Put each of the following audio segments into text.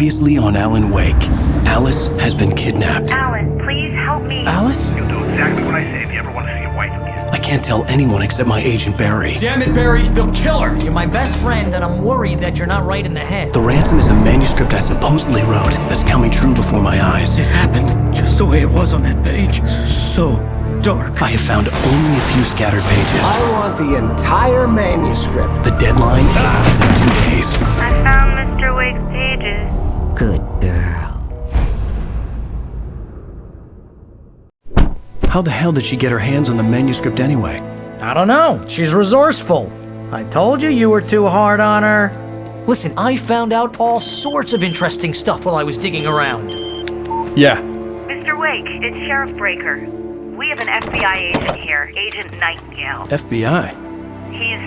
Previously on Alan Wake, Alice has been kidnapped. Alan, please help me. Alice? You'll do exactly what I say if you ever want to see your wife again. I can't tell anyone except my agent Barry. Damn it, Barry, they'll kill her! You're my best friend, and I'm worried that you're not right in the head. The ransom is a manuscript I supposedly wrote that's coming true before my eyes. It happened just the way it was on that page. So dark. I have found only a few scattered pages. I want the entire manuscript. The deadline is in 2 days. I found Mr. Wake's pages. Good girl. How the hell did she get her hands on the manuscript anyway? I don't know. She's resourceful. I told you were too hard on her. Listen, I found out all sorts of interesting stuff while I was digging around. Yeah. Mr. Wake, it's Sheriff Breaker. We have an FBI agent here, Agent Nightingale. FBI? He's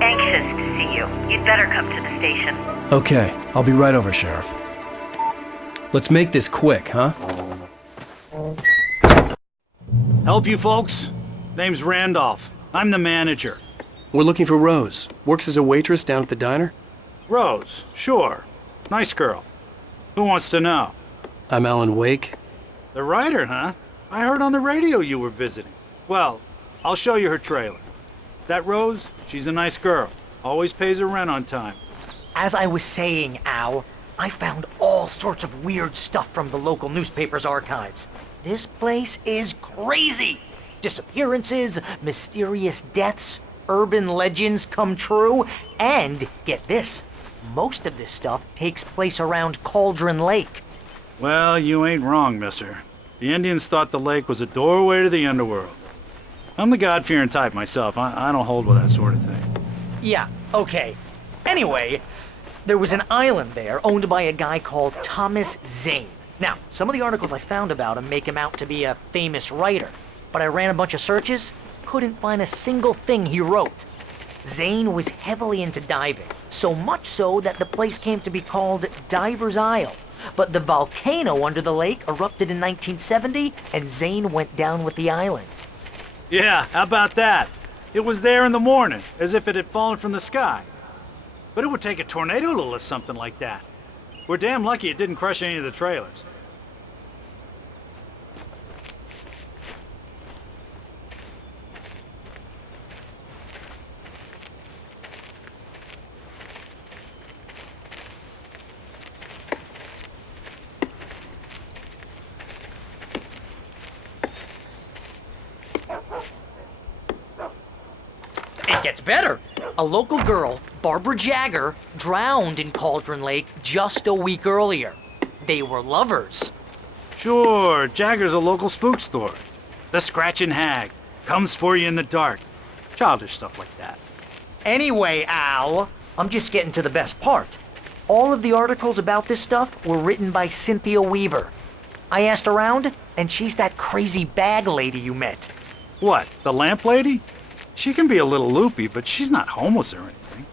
anxious to see you. You'd better come to the station. Okay, I'll be right over, Sheriff. Let's make this quick, huh? Help you folks? Name's Randolph. I'm the manager. We're looking for Rose. Works as a waitress down at the diner. Rose, sure. Nice girl. Who wants to know? I'm Alan Wake. The writer, huh? I heard on the radio you were visiting. Well, I'll show you her trailer. That Rose, she's a nice girl. Always pays her rent on time. As I was saying, Al, I found all sorts of weird stuff from the local newspaper's archives. This place is crazy. Disappearances, mysterious deaths, urban legends come true, and get this, most of this stuff takes place around Cauldron Lake. Well, you ain't wrong, mister. The Indians thought the lake was a doorway to the underworld. I'm the God-fearing type myself. I don't hold with that sort of thing. Yeah, okay. Anyway, there was an island there owned by a guy called Thomas Zane. Now, some of the articles I found about him make him out to be a famous writer, but I ran a bunch of searches, couldn't find a single thing he wrote. Zane was heavily into diving, so much so that the place came to be called Diver's Isle. But the volcano under the lake erupted in 1970, and Zane went down with the island. Yeah, how about that? It was there in the morning, as if it had fallen from the sky. But it would take a tornado to lift something like that. We're damn lucky it didn't crush any of the trailers. It gets better. A local girl, Barbara Jagger, drowned in Cauldron Lake just a week earlier. They were lovers. Sure, Jagger's a local spook store. The Scratchin' Hag. Comes for you in the dark. Childish stuff like that. Anyway, Al, I'm just getting to the best part. All of the articles about this stuff were written by Cynthia Weaver. I asked around, and she's that crazy bag lady you met. What, the lamp lady? She can be a little loopy, but she's not homeless or anything.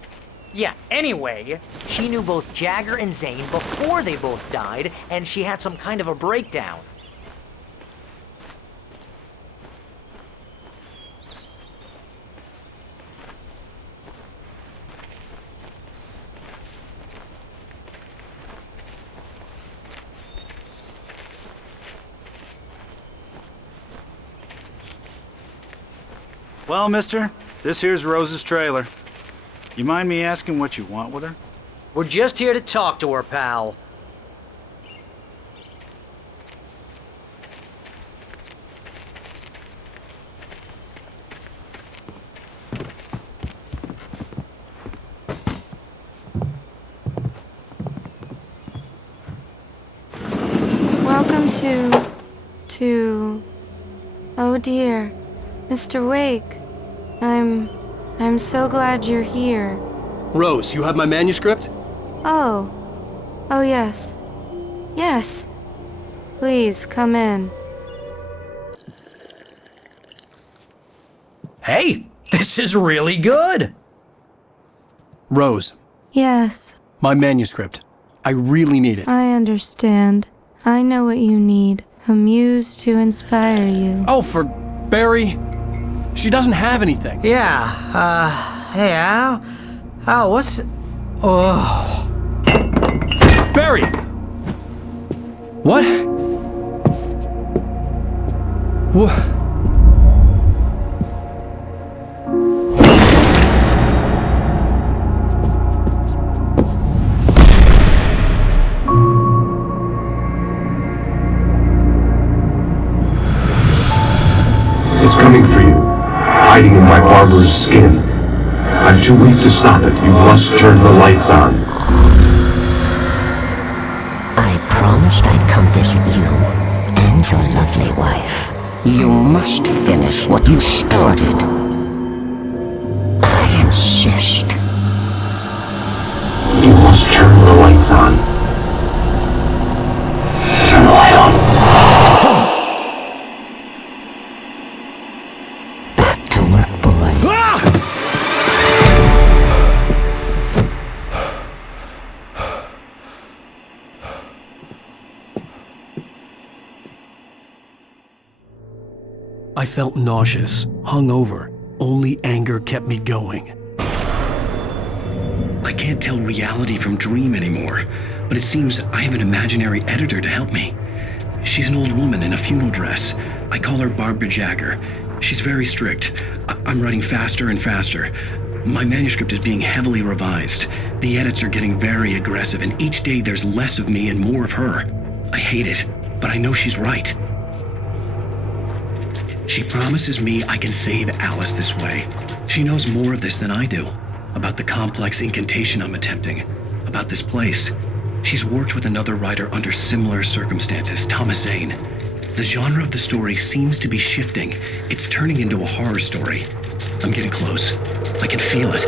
Yeah, anyway, she knew both Jagger and Zane before they both died, and she had some kind of a breakdown. Well, mister, this here's Rose's trailer. You mind me asking what you want with her? We're just here to talk to her, pal. Welcome to... Oh dear, Mr. Wake. I'm so glad you're here. Rose, you have my manuscript? Oh. Oh yes. Yes. Please, come in. Hey, this is really good. Rose, Yes, my manuscript. I really need it. I understand. I know what you need. A muse to inspire you. Oh, for Barry. She doesn't have anything. Yeah, hey, Al? Al, what's... Oh... Barry! What? What? It's coming for you, hiding in my barber's skin. I'm too weak to stop it. You must turn the lights on. I promised I'd come visit you and your lovely wife. You must finish what you started. I insist. You must turn the lights on. Turn the light on. Back to work, boy. I felt nauseous, hungover. Only anger kept me going. I can't tell reality from dream anymore, but it seems I have an imaginary editor to help me. She's an old woman in a funeral dress. I call her Barbara Jagger. She's very strict. I'm writing faster and faster. My manuscript is being heavily revised. The edits are getting very aggressive, and each day there's less of me and more of her. I hate it, but I know she's right. She promises me I can save Alice this way. She knows more of this than I do. About the complex incantation I'm attempting. About this place. She's worked with another writer under similar circumstances, Thomas Zane. The genre of the story seems to be shifting. It's turning into a horror story. I'm getting close. I can feel it.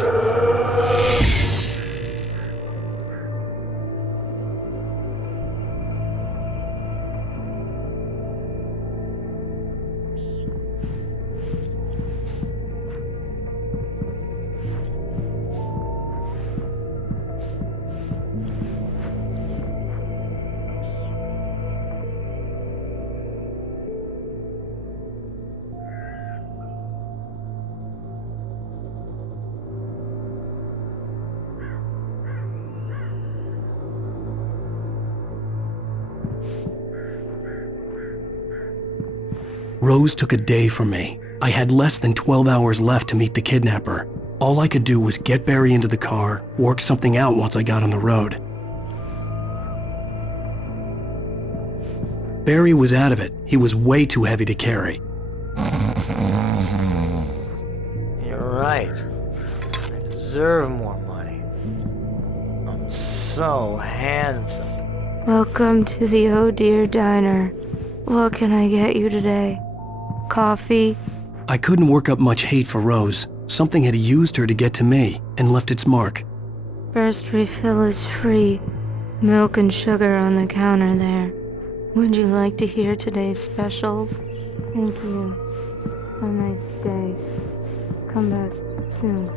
Rose took a day from me. I had less than 12 hours left to meet the kidnapper. All I could do was get Barry into the car, work something out once I got on the road. Barry was out of it. He was way too heavy to carry. You're right. I deserve more money. I'm so handsome. Welcome to the Oh Dear Diner. What can I get you today? Coffee? I couldn't work up much hate for Rose. Something had used her to get to me and left its mark. First refill is free. Milk and sugar on the counter there. Would you like to hear today's specials? Thank you. Have a nice day. Come back soon.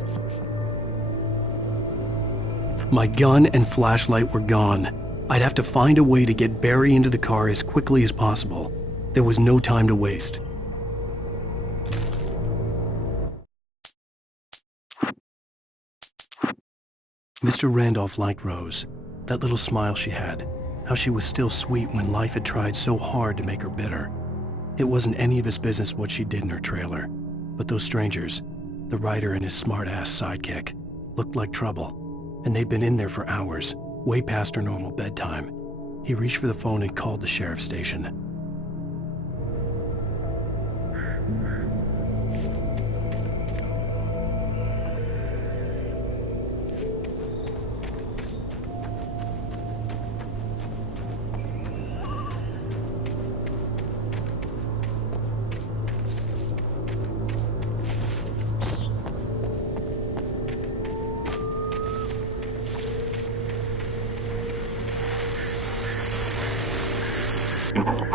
My gun and flashlight were gone. I'd have to find a way to get Barry into the car as quickly as possible. There was no time to waste. Mr. Randolph liked Rose. That little smile she had. How she was still sweet when life had tried so hard to make her bitter. It wasn't any of his business what she did in her trailer. But those strangers, the writer and his smart-ass sidekick, looked like trouble. And they'd been in there for hours, way past her normal bedtime. He reached for the phone and called the sheriff's station.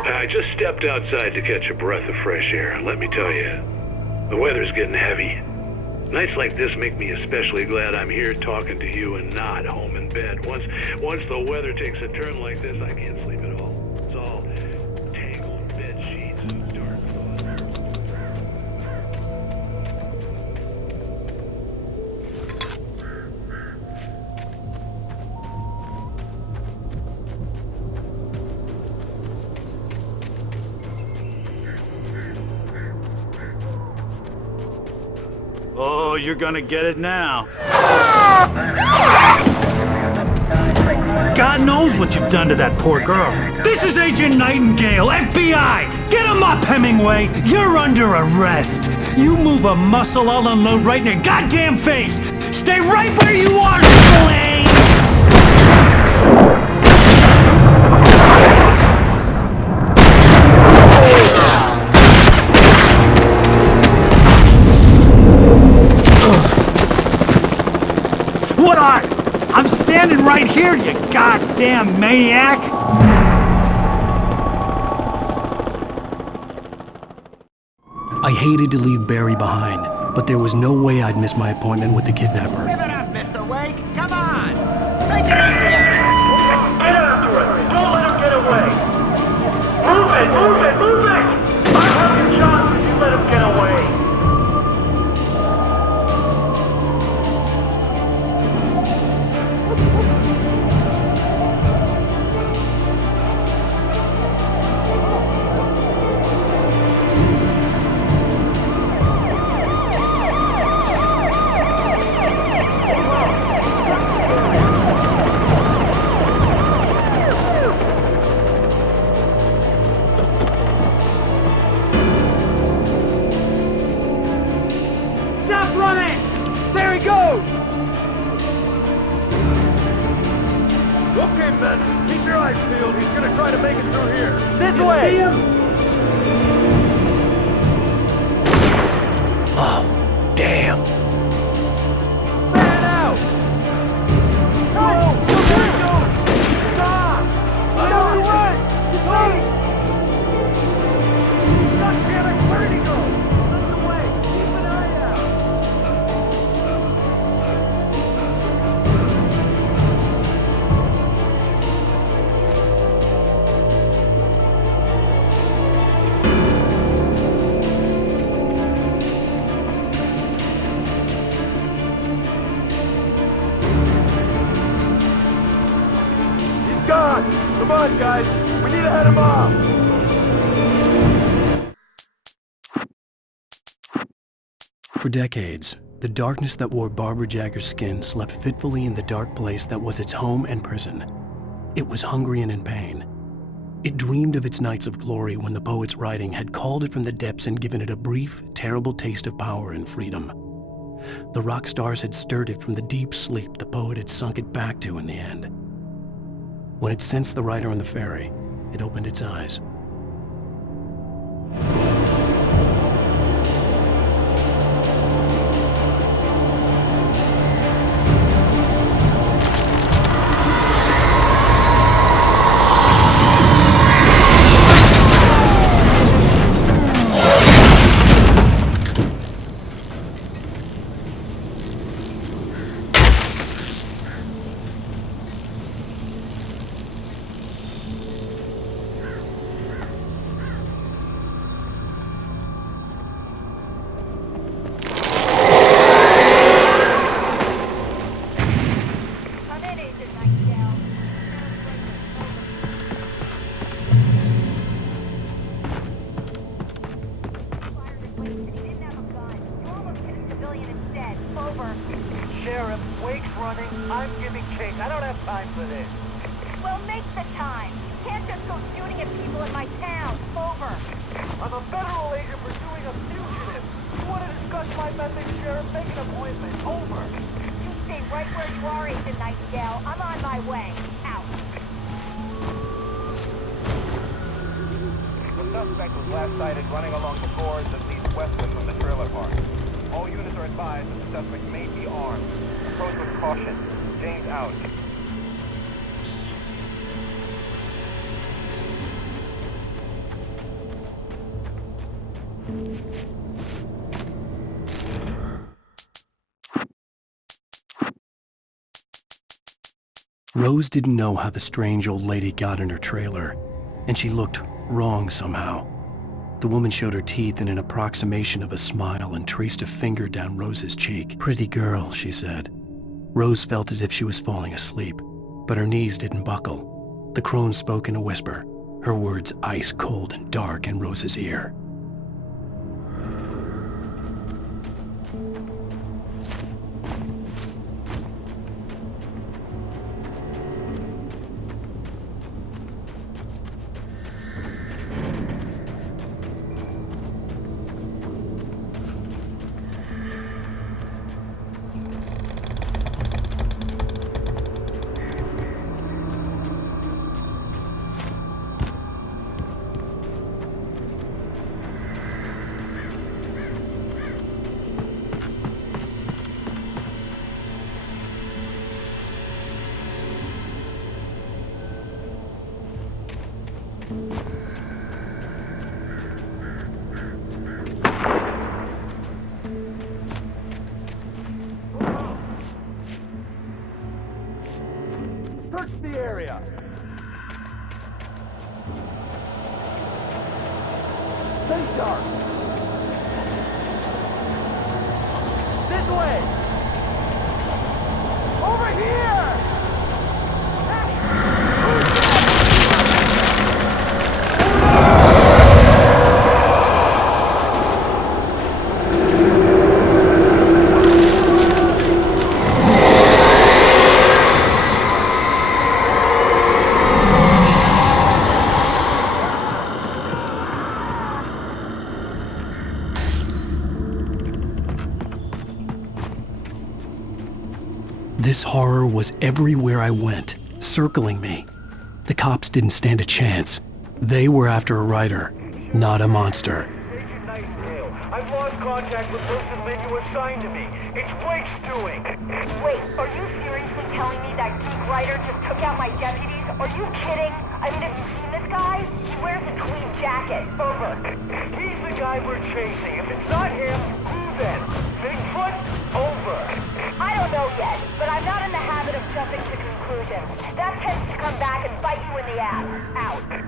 I just stepped outside to catch a breath of fresh air. Let me tell you, the weather's getting heavy. Nights like this make me especially glad I'm here talking to you and not home in bed. Once the weather takes a turn like this, I can't sleep at all. It's all tangled bed sheets and dark thoughts. Oh, you're gonna get it now. God knows what you've done to that poor girl. This is Agent Nightingale, FBI! Get him up, Hemingway! You're under arrest! You move a muscle, I'll unload right in your goddamn face! Stay right where you are, Lane! What are you? I'm standing right here, you goddamn maniac! I hated to leave Barry behind, but there was no way I'd miss my appointment with the kidnapper. Give it up, Mr. Wake! Come on! Make it easier! Get after it! Don't let him get away! Move it! Move it! Move it! I'll have your shot if you let him get away! Okay, men, keep your eyes peeled. He's gonna try to make it through here. This way! Oh, damn. Man out! No! Stop! Get out of the way! Wait! God damn it, where did he go? Out of the way! Keep an eye out! Gone! Come on, guys! We need to head him off! For decades, the darkness that wore Barbara Jagger's skin slept fitfully in the dark place that was its home and prison. It was hungry and in pain. It dreamed of its nights of glory when the poet's writing had called it from the depths and given it a brief, terrible taste of power and freedom. The rock stars had stirred it from the deep sleep the poet had sunk it back to in the end. When it sensed the rider on the ferry, it opened its eyes. Sheriff, Wake's running. I'm giving chase. I don't have time for this. Well, make the time. You can't just go shooting at people in my town. Over. I'm a federal agent pursuing a fugitive. You want to discuss my method, Sheriff? Make an appointment. Over. You stay right where you are, Agent Nightingale. I'm on my way. Out. The suspect was last sighted running along the gorge that leads westward from the trailer park. All units are advised that the suspect may be armed. Approach with caution. James out. Rose didn't know how the strange old lady got in her trailer, and she looked wrong somehow. The woman showed her teeth in an approximation of a smile and traced a finger down Rose's cheek. "Pretty girl," she said. Rose felt as if she was falling asleep, but her knees didn't buckle. The crone spoke in a whisper, her words ice cold and dark in Rose's ear. Search the area. Stay sharp. This way. Over here. This horror was everywhere I went, circling me. The cops didn't stand a chance. They were after a writer, not a monster. Agent Nightingale, I've lost contact with person men you assigned to me. It's Wake's doing. Wait, are you seriously telling me that geek writer just took out my deputies? Are you kidding? I mean, have you seen this guy? He wears a tweed jacket. Over. He's the guy we're chasing. If it's not him, who then? Bigfoot? Over. I don't know yet, but I'm not in the habit of jumping to conclusions. That tends to come back and bite you in the ass. Out.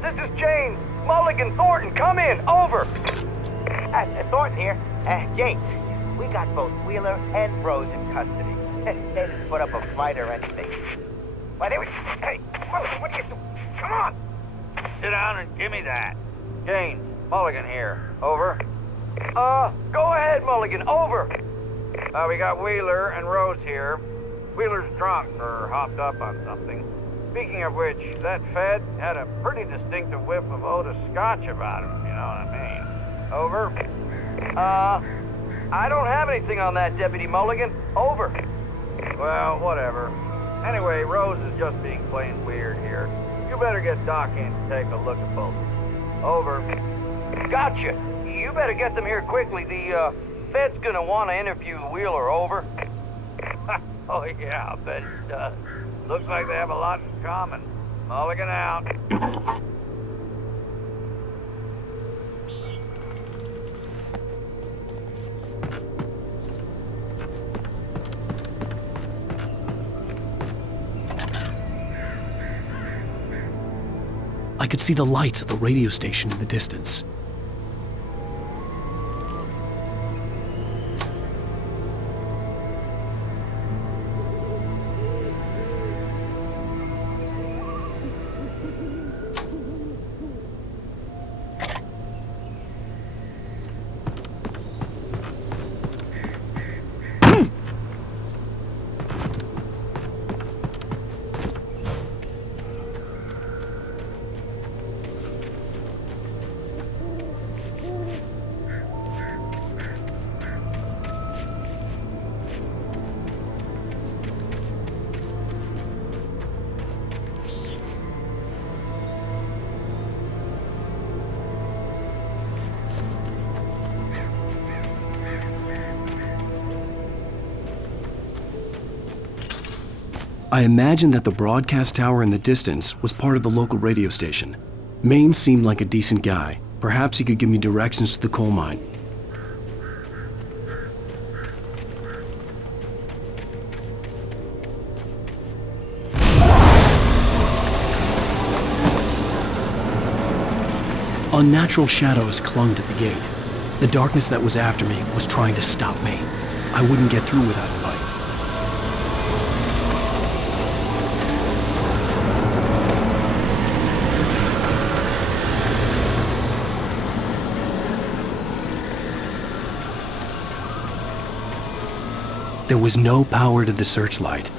This is James. Mulligan, Thornton, come in. Over. Thornton here. James, we got both Wheeler and Rose in custody. They didn't put up a fight or anything. Why, they were... Hey, what are you doing? Come on! Sit down and give me that. James, Mulligan here. Over. Go ahead, Mulligan. Over. We got Wheeler and Rose here. Wheeler's drunk or hopped up on something. Speaking of which, that Fed had a pretty distinctive whiff of Otis Scotch about him, you know what I mean. Over. I don't have anything on that, Deputy Mulligan. Over. Well, whatever. Anyway, Rose is just being plain weird here. You better get Doc in to take a look at both. Over. Gotcha. You better get them here quickly. The Fed's gonna want to interview Wheeler. Over. Oh, yeah, I bet it does. Looks like they have a lot in common. Mulligan out. I could see the lights of the radio station in the distance. I imagined that the broadcast tower in the distance was part of the local radio station. Maine seemed like a decent guy. Perhaps he could give me directions to the coal mine. Unnatural shadows clung to the gate. The darkness that was after me was trying to stop me. I wouldn't get through without a light. There was no power to the searchlight.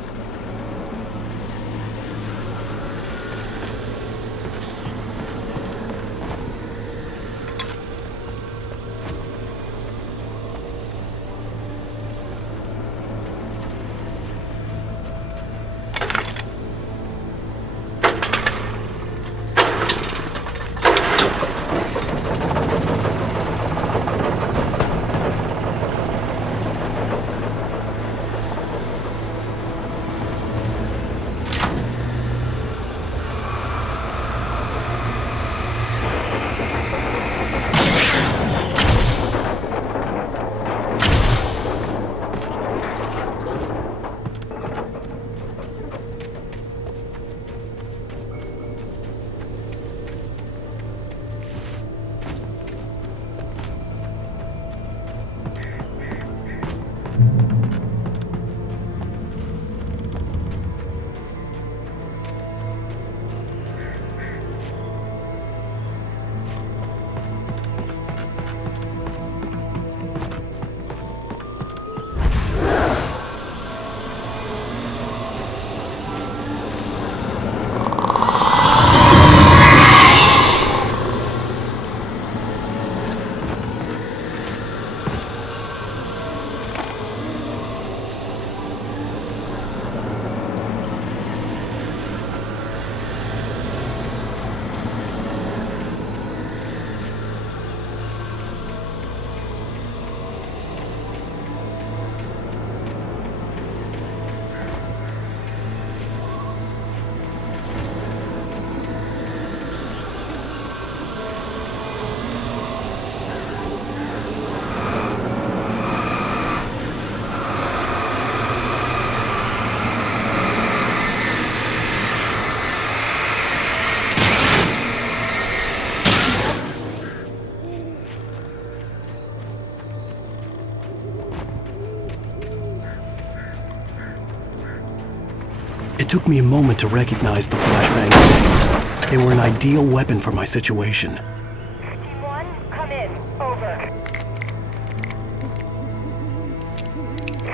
It took me a moment to recognize the flashbang grenades. They were an ideal weapon for my situation. Team 1, come in. Over.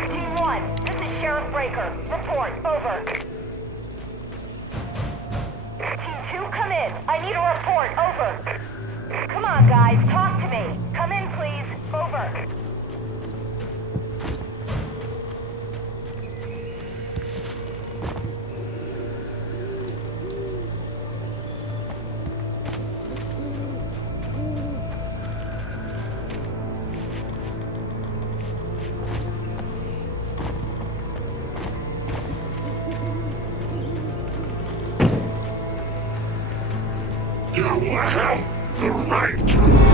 Team 1, this is Sheriff Breaker. Report. Over. Team 2, come in. I need a report. Over. Come on, guys. Talk to me. Come in, please. Over. You have the right to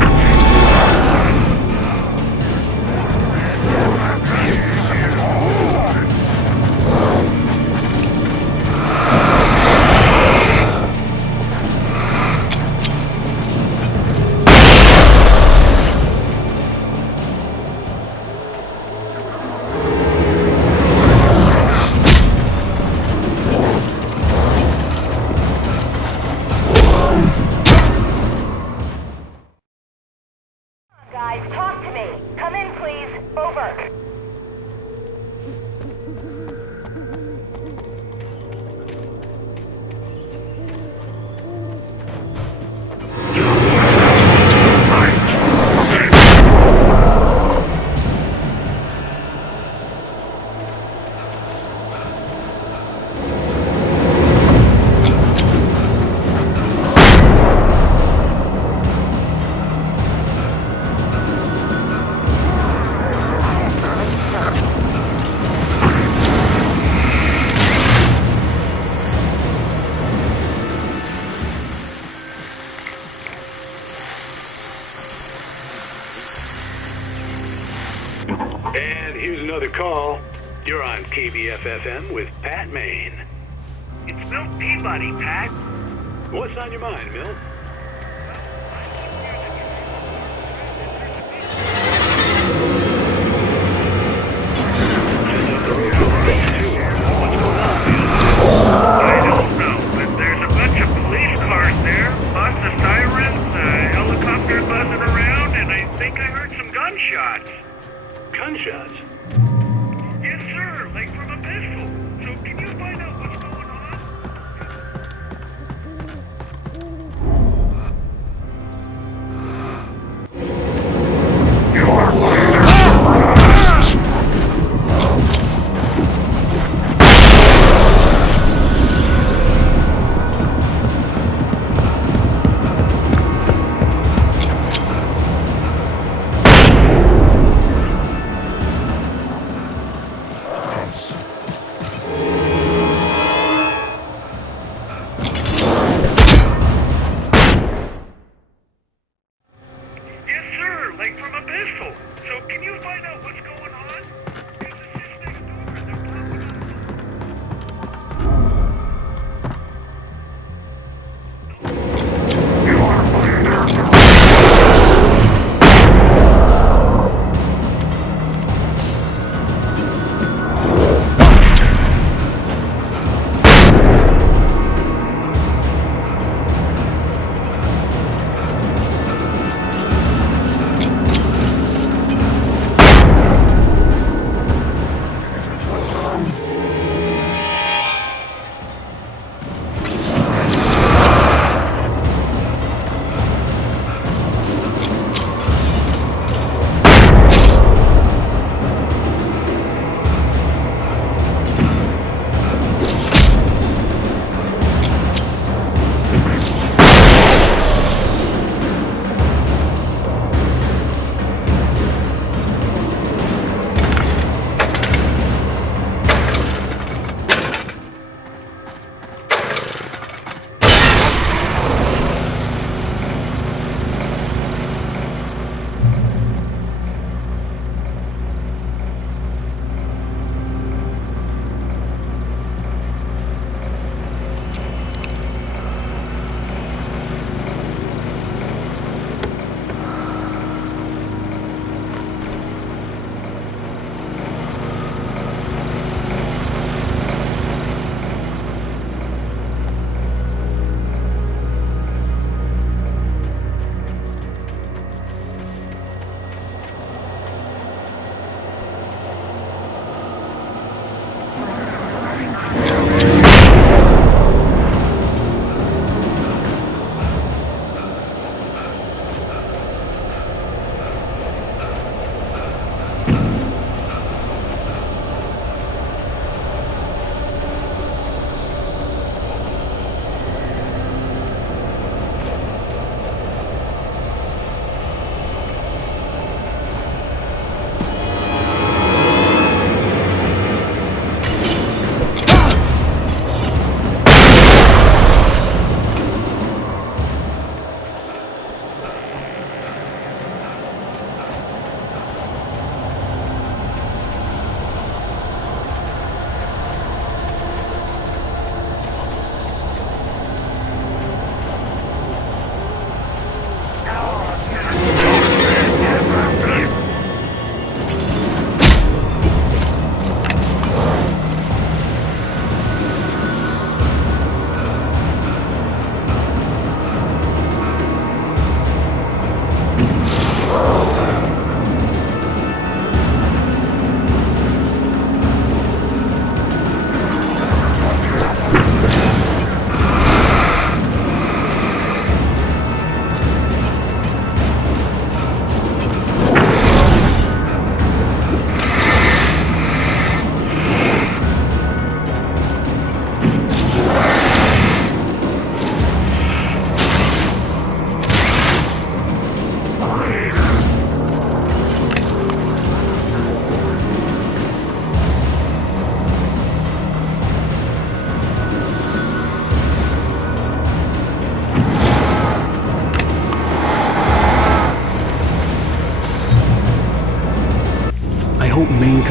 another call. You're on KBFFM with Pat Maine. It's Milt Peabody, Pat. What's on your mind, Milt? I don't know, but there's a bunch of police cars there, lots of sirens, helicopters buzzing around, and I think I heard some gunshots. Gunshots? Yes, sir, like from a pistol. So can you find out what's going on?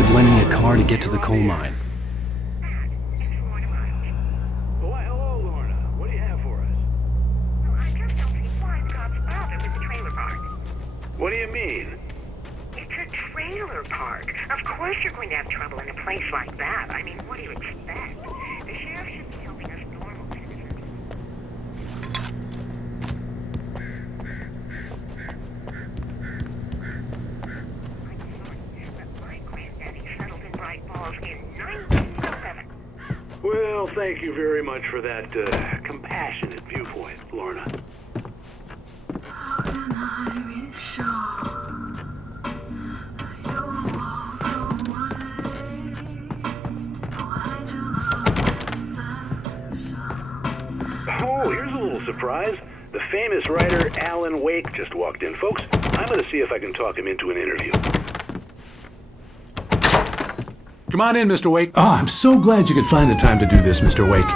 could lend me a car to get to the coal mine. Why, hello, Lorna. What do you have for us? Well, I just don't see why the cops bother with the trailer park. What do you mean? It's a trailer park. Of course you're going to have trouble in a place like that. I mean, what do you expect? The sheriff should be helping us normal citizens. But my granddaddy settled in Bright Falls in 1907. Well, thank you very much for that compassionate viewpoint, Lorna. How can I be sure you'll walk away? Why do Oh, here's a little surprise. The famous writer Alan Wake just walked in. Folks, I'm going to see if I can talk him into an interview. Come on in, Mr. Wake. Oh, I'm so glad you could find the time to do this, Mr. Wake.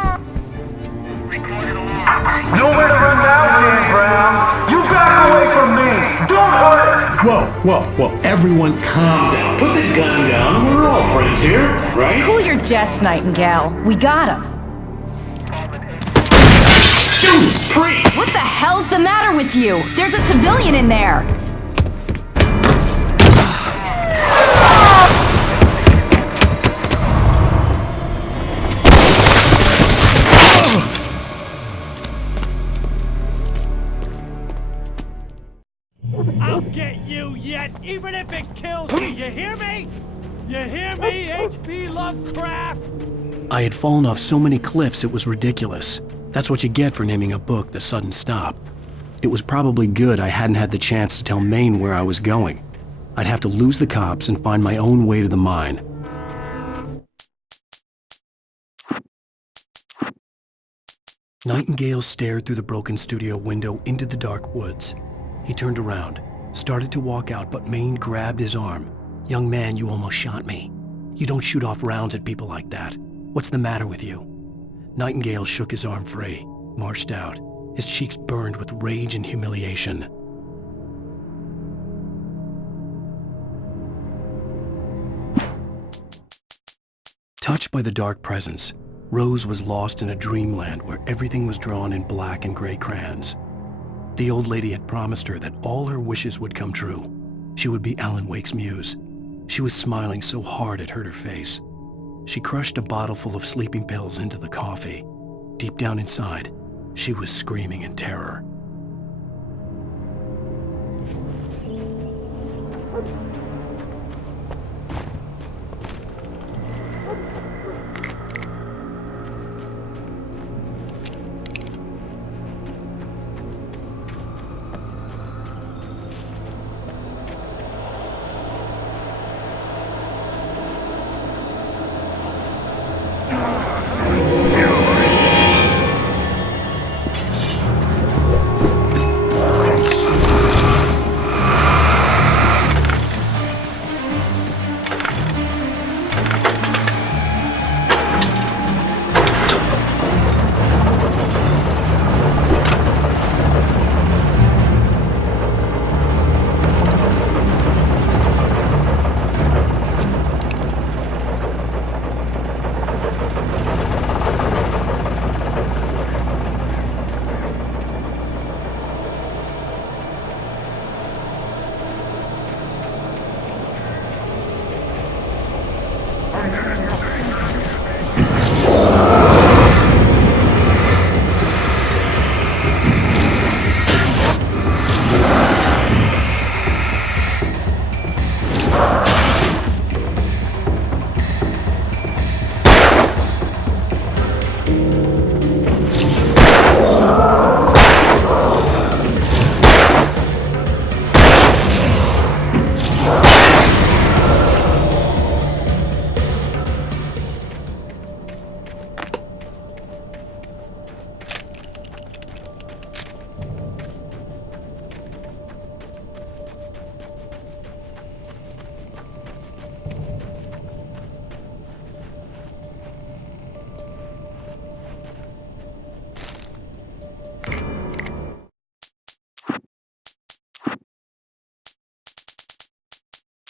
Nowhere to run now, Dan Brown. You back away from me. Don't hurt. Whoa. Everyone calm down. Put the gun down. We're all friends here, right? Cool your jets, Nightingale. We got him. Judas Priest! What the hell's the matter with you? There's a civilian in there. I'll get you yet, even if it kills me. You hear me? You hear me, H.P. Lovecraft? I had fallen off so many cliffs it was ridiculous. That's what you get for naming a book The Sudden Stop. It was probably good I hadn't had the chance to tell Maine where I was going. I'd have to lose the cops and find my own way to the mine. Nightingale stared through the broken studio window into the dark woods. He turned around, started to walk out, but Maine grabbed his arm. "Young man, you almost shot me. You don't shoot off rounds at people like that. What's the matter with you?" Nightingale shook his arm free, marched out. His cheeks burned with rage and humiliation. Touched by the dark presence, Rose was lost in a dreamland where everything was drawn in black and gray crayons. The old lady had promised her that all her wishes would come true. She would be Alan Wake's muse. She was smiling so hard it hurt her face. She crushed a bottle full of sleeping pills into the coffee. Deep down inside, she was screaming in terror.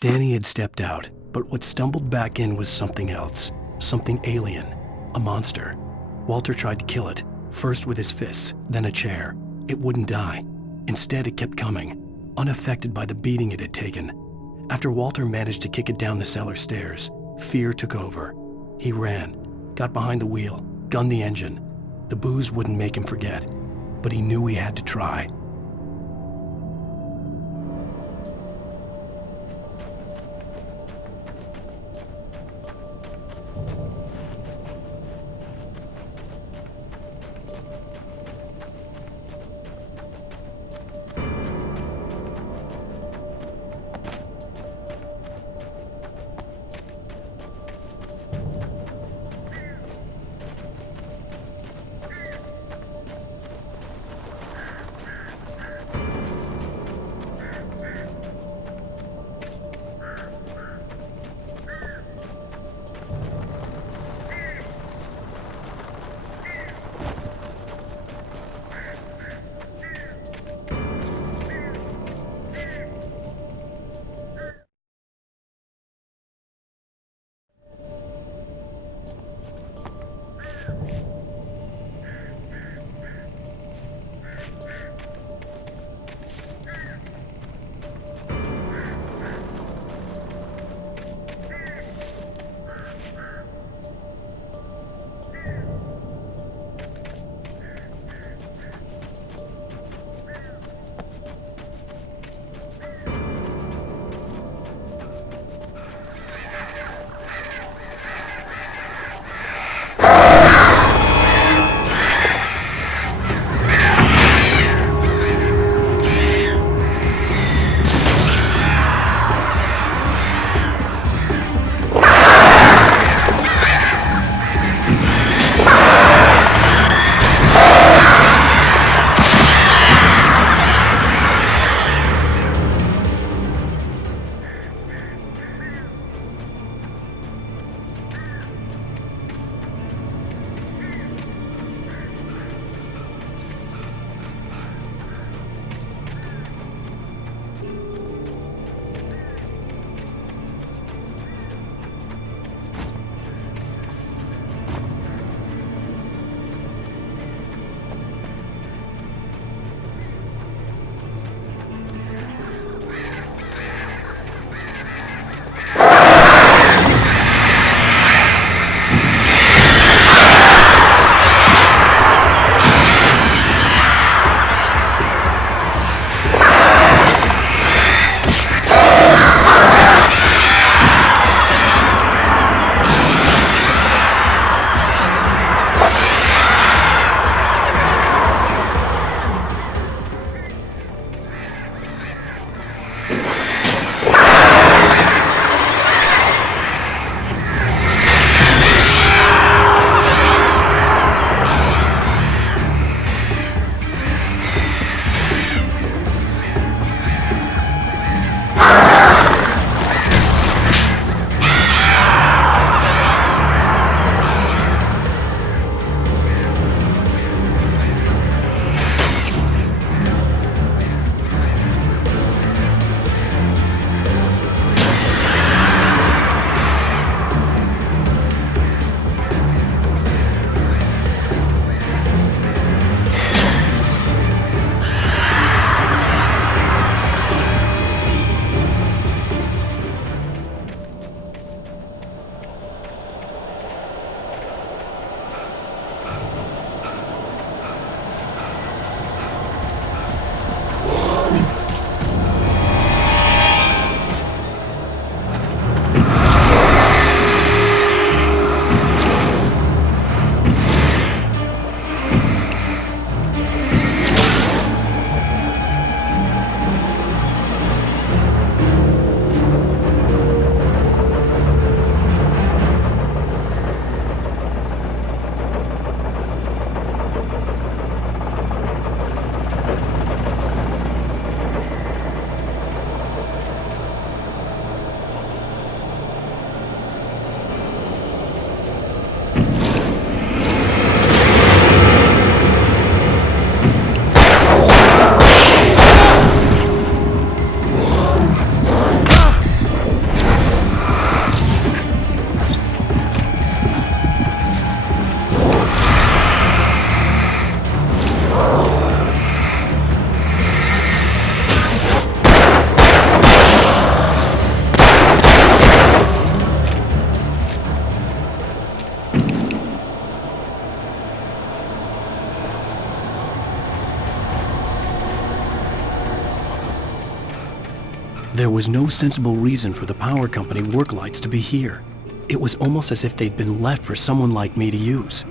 Danny had stepped out, But what stumbled back in was something else, something alien, a monster. Walter tried to kill it, first with his fists, then a chair. It wouldn't die. Instead, it kept coming, unaffected by the beating it had taken. After Walter managed to kick it down the cellar stairs, fear took over. He ran, got behind the wheel, gunned the engine. The booze wouldn't make him forget, but he knew he had to try. There was no sensible reason for the power company work lights to be here. It was almost as if they'd been left for someone like me to use.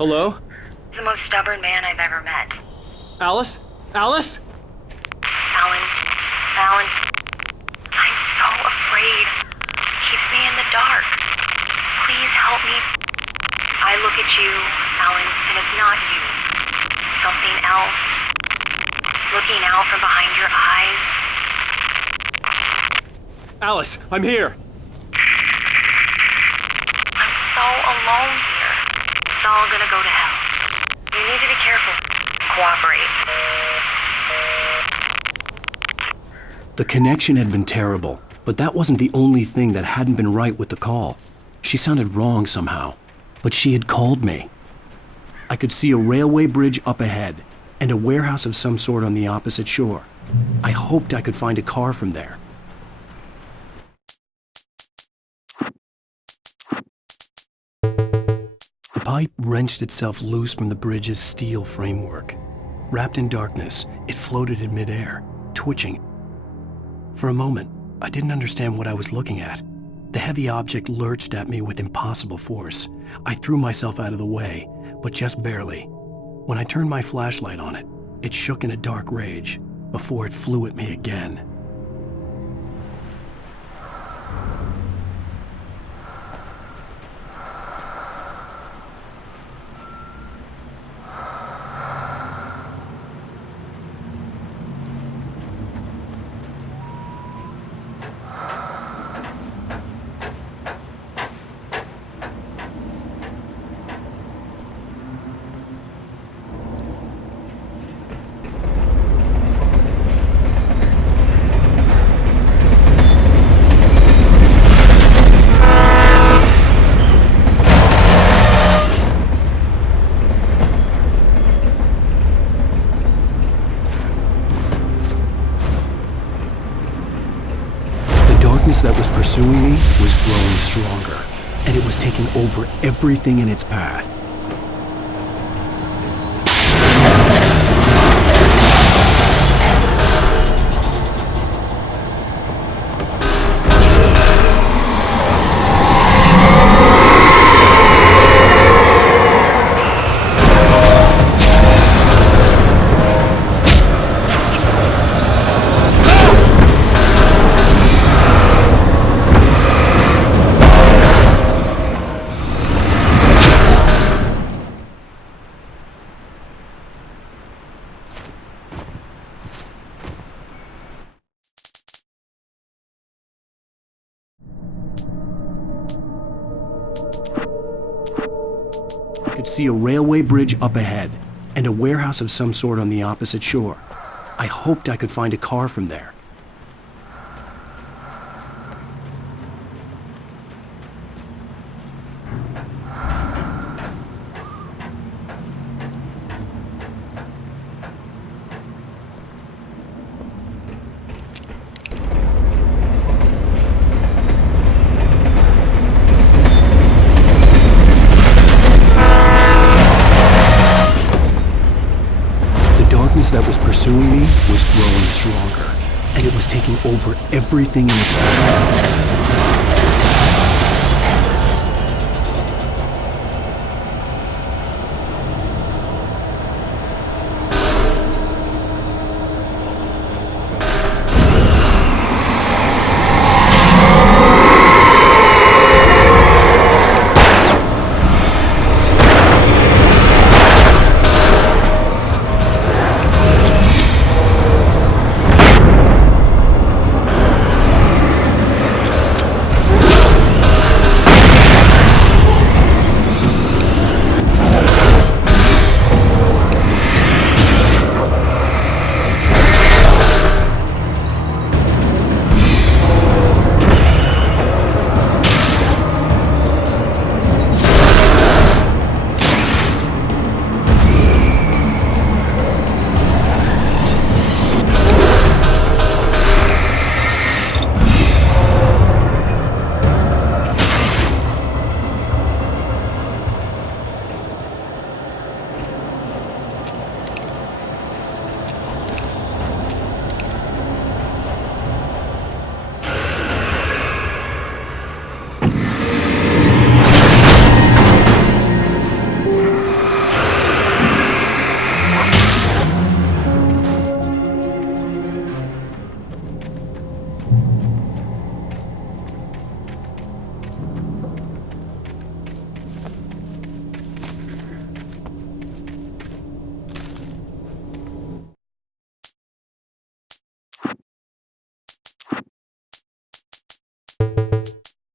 Hello? The most stubborn man I've ever met. Alice? Alice? Alan. Alan. I'm so afraid. Keeps me in the dark. Please help me. I look at you, Alan, and it's not you. Something else. Looking out from behind your eyes. Alice, I'm here. I'm so alone here. It's all gonna go to hell. You need to be careful. Cooperate. The connection had been terrible, but that wasn't the only thing that hadn't been right with the call. She sounded wrong somehow, but she had called me. I could see a railway bridge up ahead. and a warehouse of some sort on the opposite shore. I hoped I could find a car from there. The pipe wrenched itself loose from the bridge's steel framework. Wrapped in darkness, it floated in midair, twitching. For a moment, I didn't understand what I was looking at. The heavy object lurched at me with impossible force. I threw myself out of the way, but just barely. When I turned my flashlight on it, it shook in a dark rage before it flew at me again. That was pursuing me was growing stronger, and it was taking over everything in its path. I could see a railway bridge up ahead, and a warehouse of some sort on the opposite shore. I hoped I could find a car from there. That was pursuing me was growing stronger, and it was taking over everything in its path.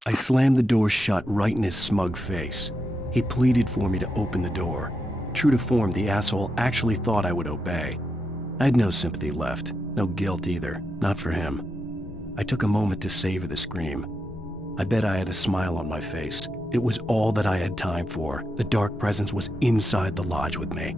I slammed the door shut right in his smug face. He pleaded for me to open the door. True to form, the asshole actually thought I would obey. I had no sympathy left, no guilt either, not for him. I took a moment to savor the scream. I bet I had a smile on my face. It was all that I had time for. The dark presence was inside the lodge with me.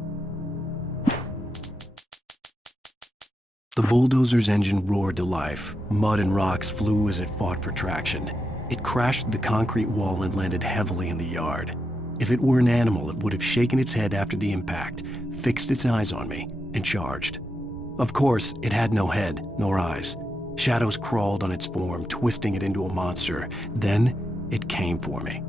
The bulldozer's engine roared to life. Mud and rocks flew as it fought for traction. It crashed through the concrete wall and landed heavily in the yard. If it were an animal, it would have shaken its head after the impact, fixed its eyes on me, and charged. Of course, it had no head, nor eyes. Shadows crawled on its form, twisting it into a monster. Then, it came for me.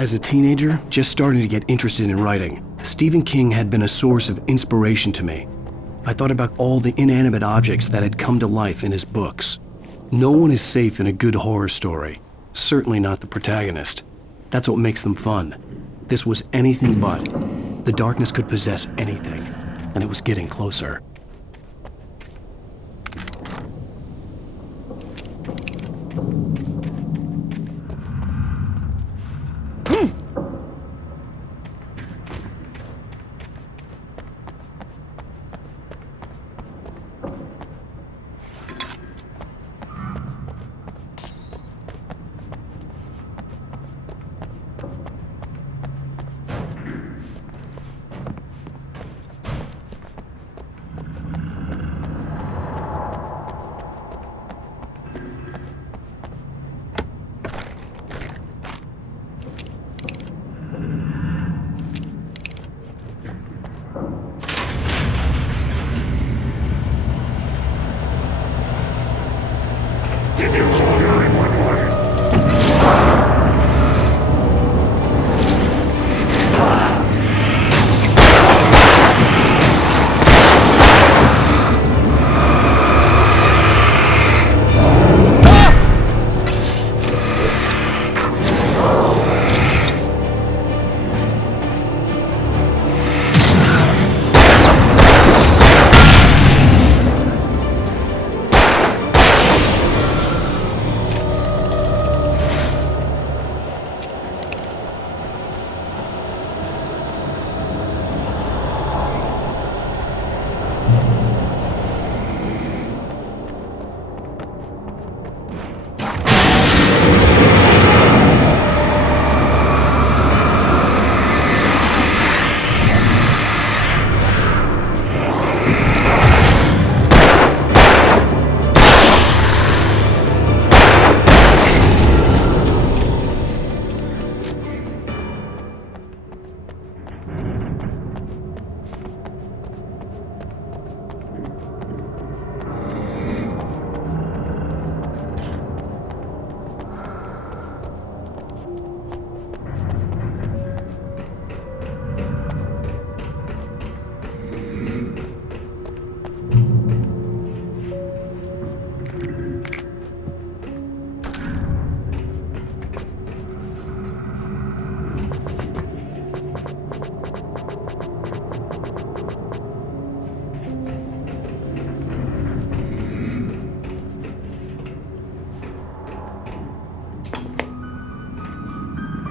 As a teenager, just starting to get interested in writing, Stephen King had been a source of inspiration to me. I thought about all the inanimate objects that had come to life in his books. No one is safe in a good horror story, certainly not the protagonist. That's what makes them fun. This was anything but. The darkness could possess anything, and it was getting closer.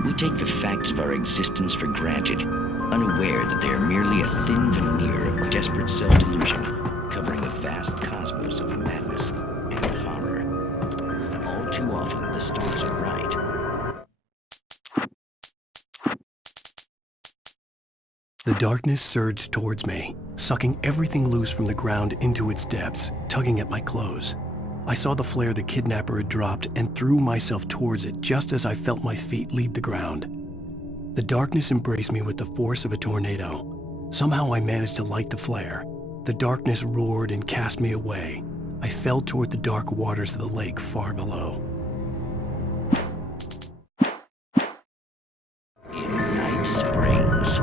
We take the facts of our existence for granted, unaware that they are merely a thin veneer of desperate self-delusion, covering a vast cosmos of madness and horror. All too often, the stars are right. The darkness surged towards me, sucking everything loose from the ground into its depths, tugging at my clothes. I saw the flare the kidnapper had dropped and threw myself towards it just as I felt my feet leave the ground. The darkness embraced me with the force of a tornado. Somehow I managed to light the flare. The darkness roared and cast me away. I fell toward the dark waters of the lake far below. In Night Springs.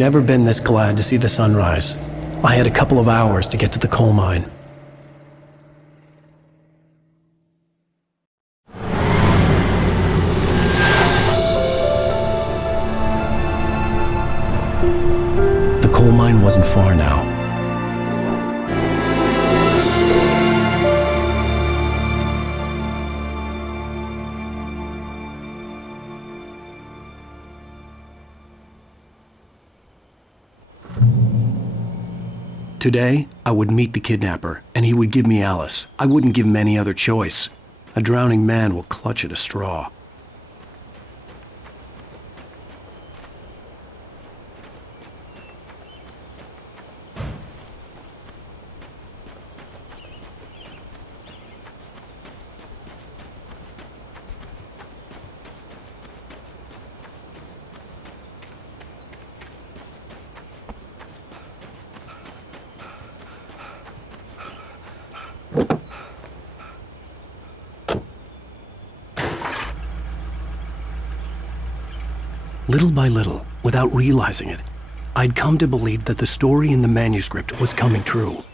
never been this glad to see the sunrise. I had a couple of hours to get to the coal mine. The coal mine wasn't far now. Today, I would meet the kidnapper, and he would give me Alice. I wouldn't give him any other choice. A drowning man will clutch at a straw. Little by little, without realizing it, I'd come to believe that the story in the manuscript was coming true.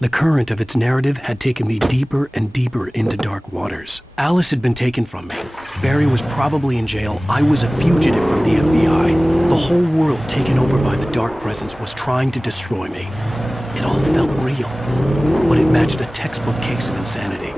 The current of its narrative had taken me deeper and deeper into dark waters. Alice had been taken from me. Barry was probably in jail. I was a fugitive from the FBI. The whole world taken over by the dark presence was trying to destroy me. It all felt real, but it matched a textbook case of insanity.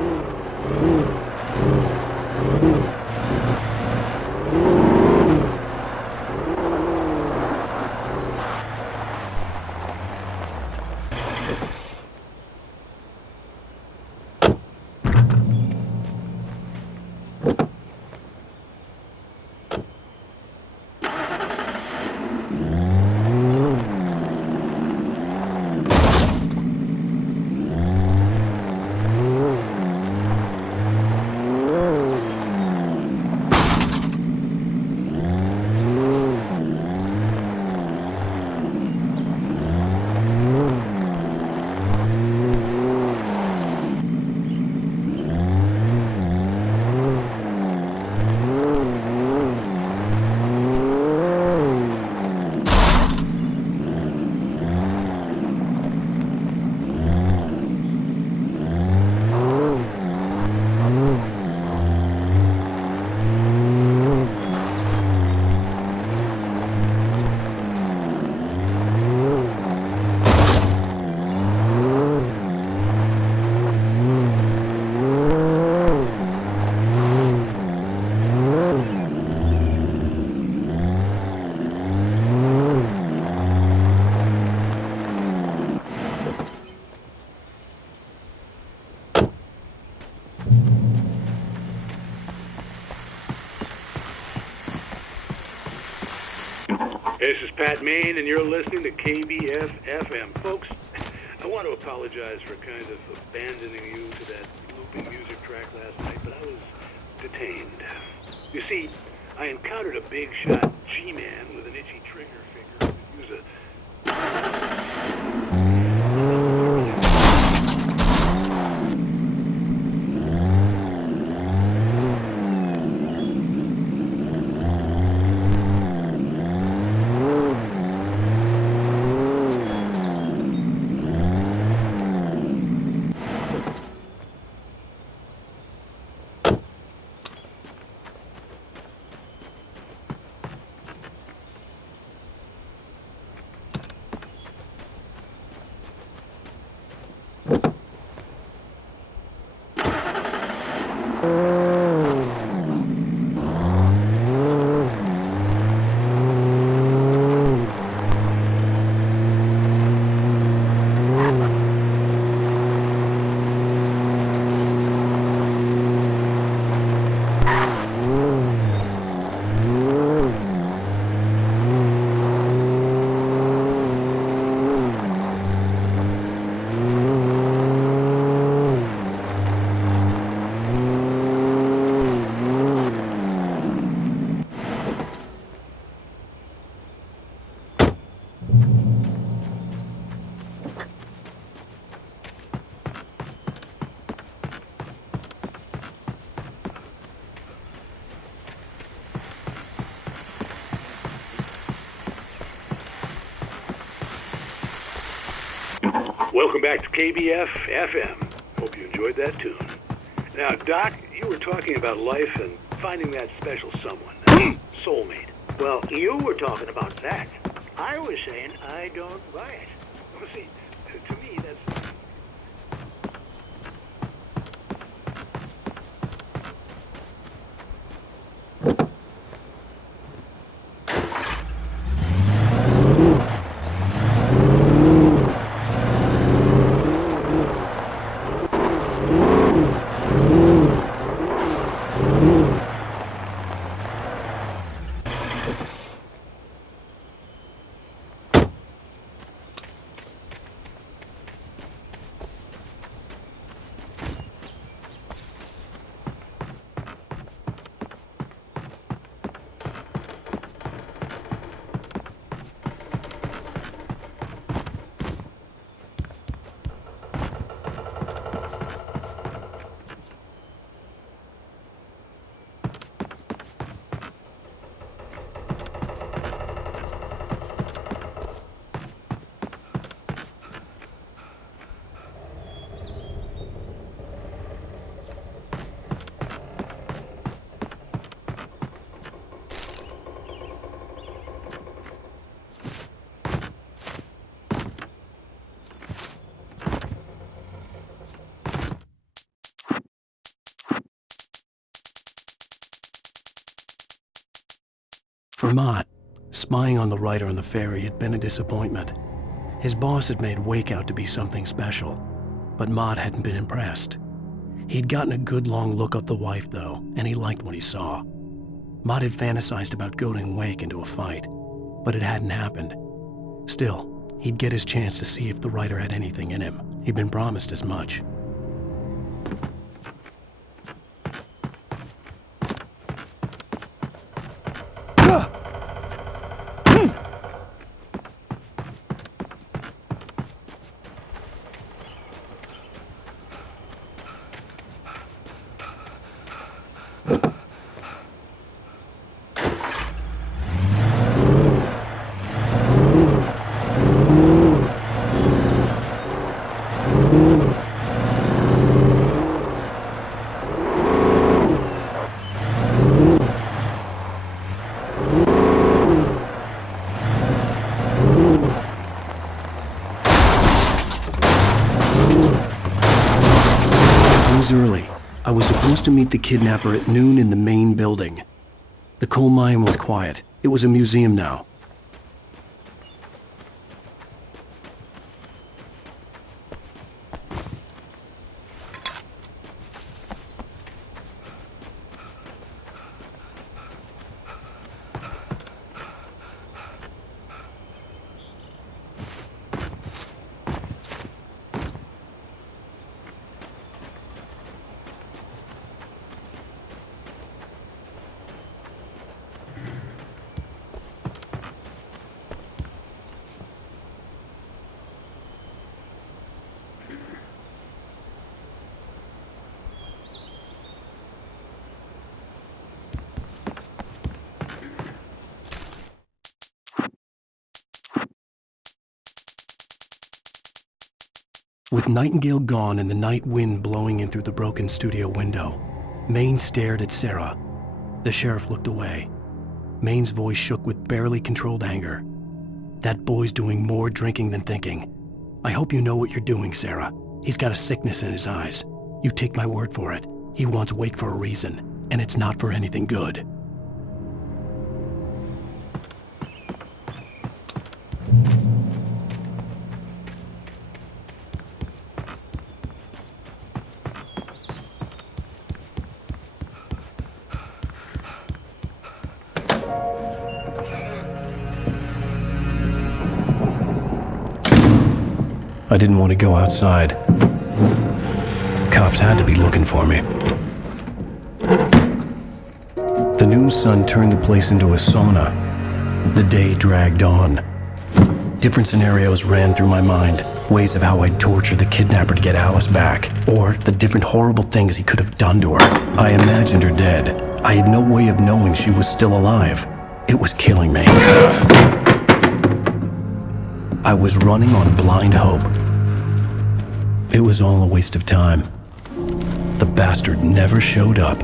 This is Pat Main, and you're listening to KBF-FM. Folks, I want to apologize for kind of abandoning you to that looping music track last night, but I was detained. You see, I encountered a big shot G-man with an itchy trigger finger who could use a... welcome back to KBF FM. Hope you enjoyed that tune. Now, Doc, you were talking about life and finding that special someone, that soulmate. Well, you were talking about that. I was saying I don't buy it. Well, see, to me, that's... For Mott, spying on the writer on the ferry had been a disappointment. His boss had made Wake out to be something special, but Mott hadn't been impressed. He'd gotten a good long look at the wife, though, and he liked what he saw. Mott had fantasized about goading Wake into a fight, but it hadn't happened. Still, he'd get his chance to see if the writer had anything in him. He'd been promised as much. Early. I was supposed to meet the kidnapper at noon in the main building. The coal mine was quiet. It was a museum now. With Nightingale gone and the night wind blowing in through the broken studio window, Maine stared at Sarah. The sheriff looked away. Maine's voice shook with barely controlled anger. That boy's doing more drinking than thinking. I hope you know what you're doing, Sarah. He's got a sickness in his eyes. You take my word for it. He wants Wake for a reason, and it's not for anything good. I didn't want to go outside. Cops had to be looking for me. The noon sun turned the place into a sauna. The day dragged on. Different scenarios ran through my mind, ways of how I'd torture the kidnapper to get Alice back, or the different horrible things he could have done to her. I imagined her dead. I had no way of knowing she was still alive. It was killing me. I was running on blind hope. It was all a waste of time. The bastard never showed up.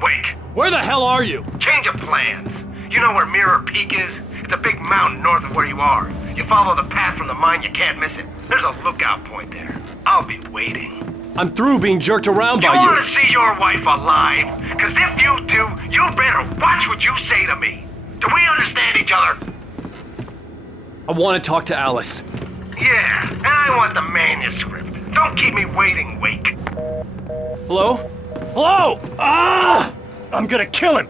Wait! Where the hell are you? Change of plans. You know where Mirror Peak is? It's a big mountain north of where you are. You follow the path from the mine, you can't miss it. There's a lookout point there. I'll be waiting. I'm through being jerked around by You you. want to see your wife alive? Because if you do, you better watch what you say to me. Do we understand each other? I want to talk to Alice. Yeah, and I want the manuscript. Don't keep me waiting, Wake. Hello? Hello! Ah! I'm gonna kill him!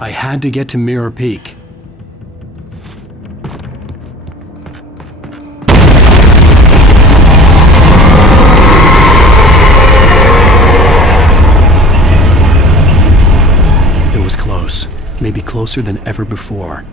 I had to get to Mirror Peak. It was close, maybe closer than ever before.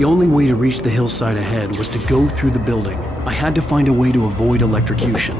The only way to reach the hillside ahead was to go through the building. I had to find a way to avoid electrocution.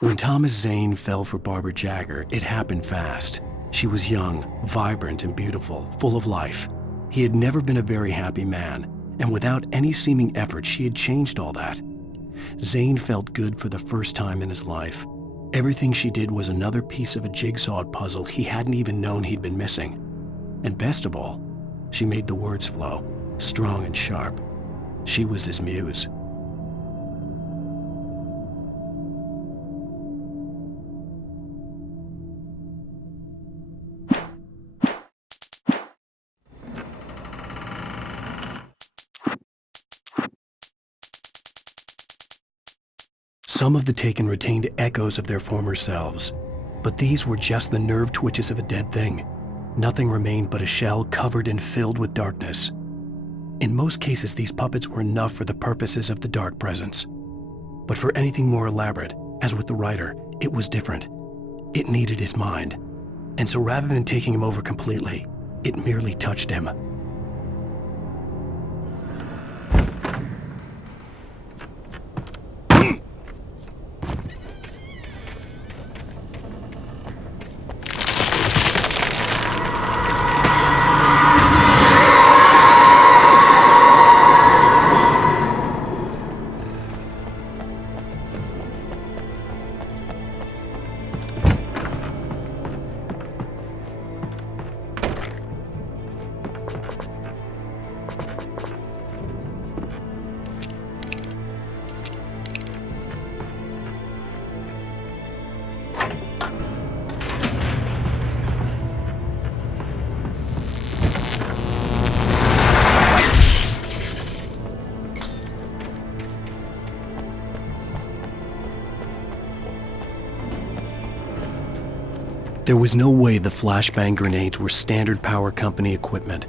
When Thomas Zane fell for Barbara Jagger, it happened fast. She was young, vibrant, and beautiful, full of life. He had never been a very happy man, and without any seeming effort, she had changed all that. Zane felt good for the first time in his life. Everything she did was another piece of a jigsaw puzzle he hadn't even known he'd been missing. And best of all, she made the words flow, strong and sharp. She was his muse. Some of the taken retained echoes of their former selves, but these were just the nerve twitches of a dead thing. Nothing remained but a shell covered and filled with darkness. In most cases, these puppets were enough for the purposes of the dark presence. But for anything more elaborate, as with the writer, it was different. It needed his mind. And so rather than taking him over completely, it merely touched him. There was no way the flashbang grenades were Standard Power Company equipment.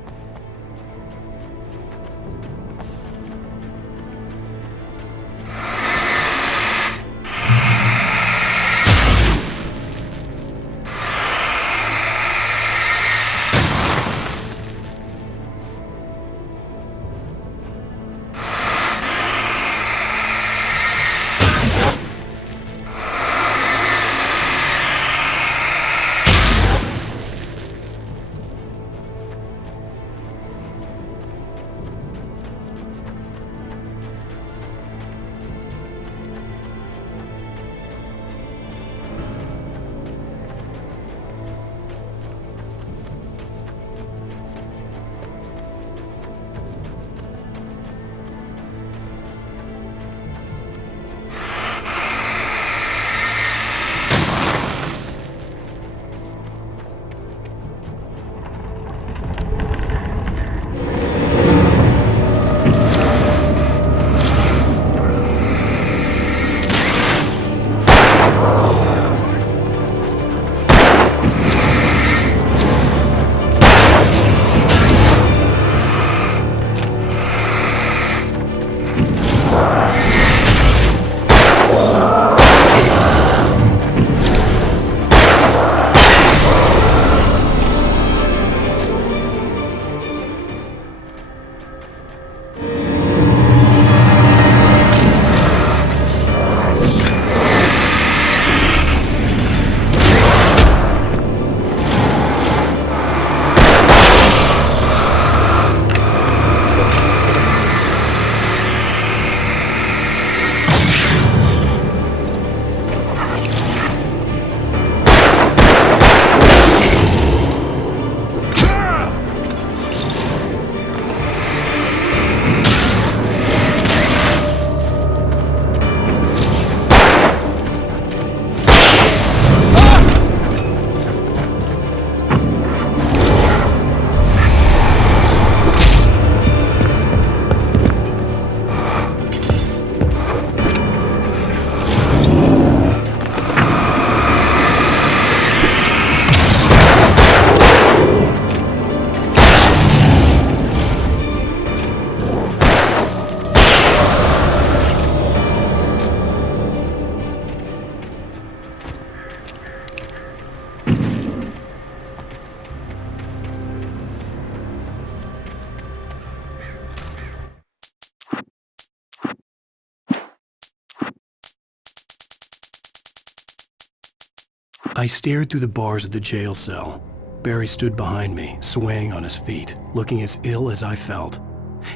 I stared through the bars of the jail cell. Barry stood behind me, swaying on his feet, looking as ill as I felt.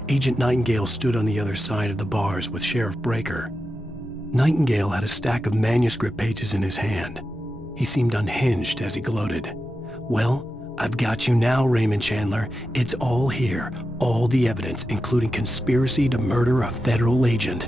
Agent Nightingale stood on the other side of the bars with Sheriff Breaker. Nightingale had a stack of manuscript pages in his hand. He seemed unhinged as he gloated. "Well, I've got you now, Raymond Chandler. It's all here, all the evidence, including conspiracy to murder a federal agent."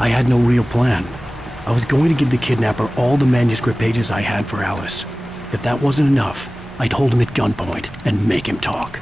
I had no real plan. I was going to give the kidnapper all the manuscript pages I had for Alice. If that wasn't enough, I'd hold him at gunpoint and make him talk.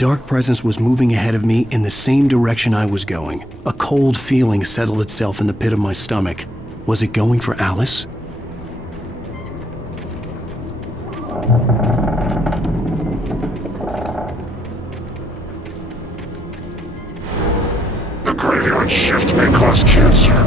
dark presence was moving ahead of me in the same direction I was going. A cold feeling settled itself in the pit of my stomach. Was it going for Alice? The graveyard shift may cause cancer.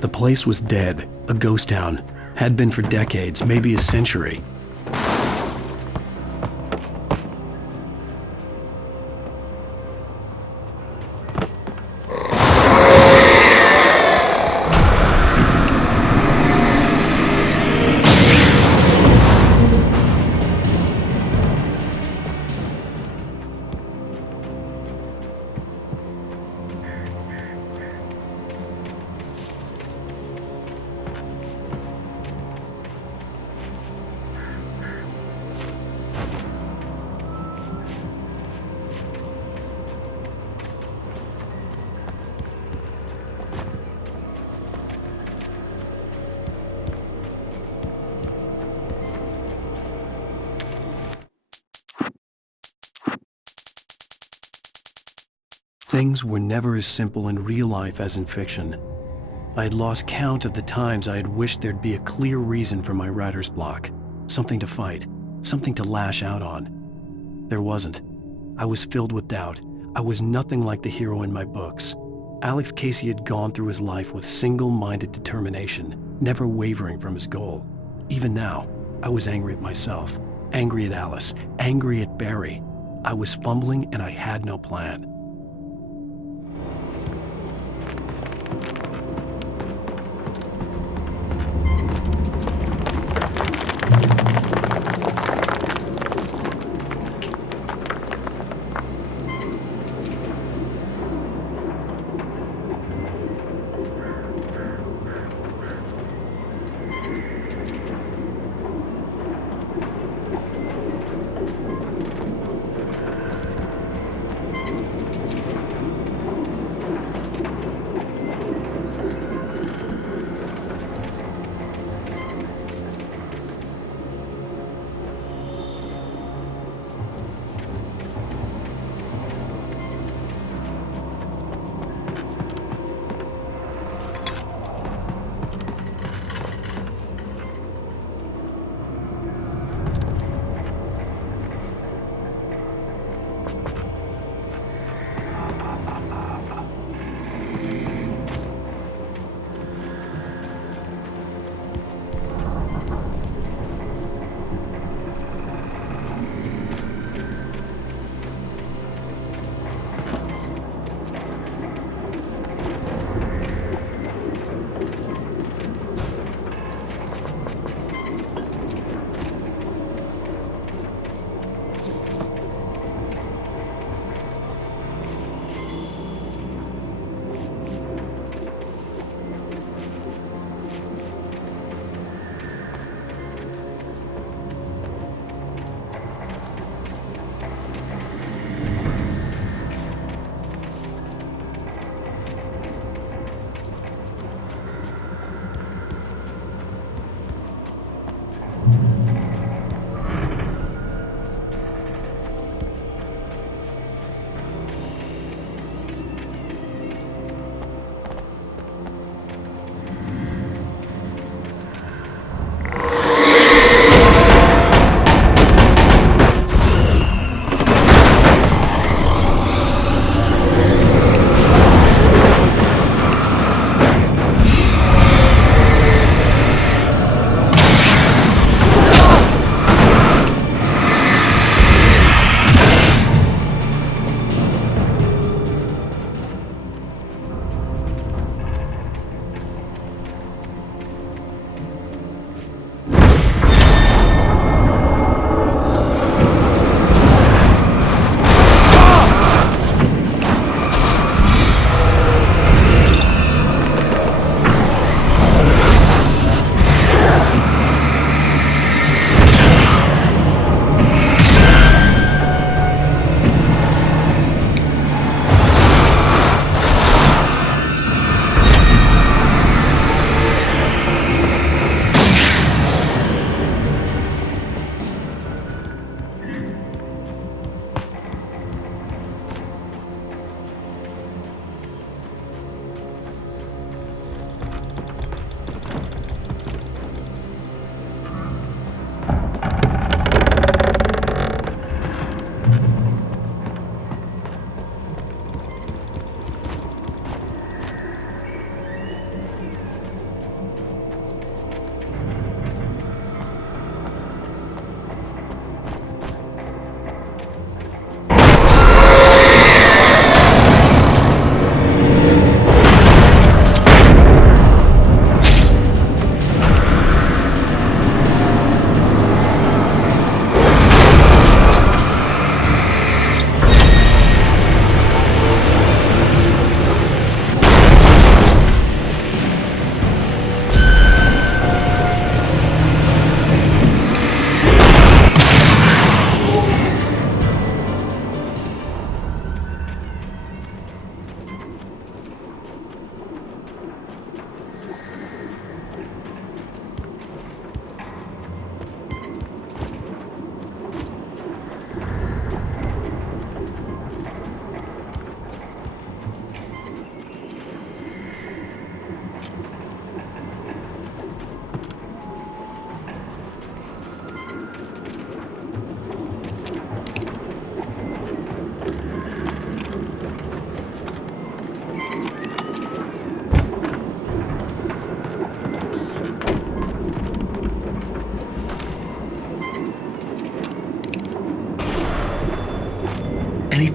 The place was dead, a ghost town. Had been for decades, maybe a century. Things were never as simple in real life as in fiction. I had lost count of the times I had wished there'd be a clear reason for my writer's block. Something to fight, something to lash out on. There wasn't. I was filled with doubt. I was nothing like the hero in my books. Alex Casey had gone through his life with single-minded determination, never wavering from his goal. Even now, I was angry at myself, angry at Alice, angry at Barry. I was fumbling and I had no plan.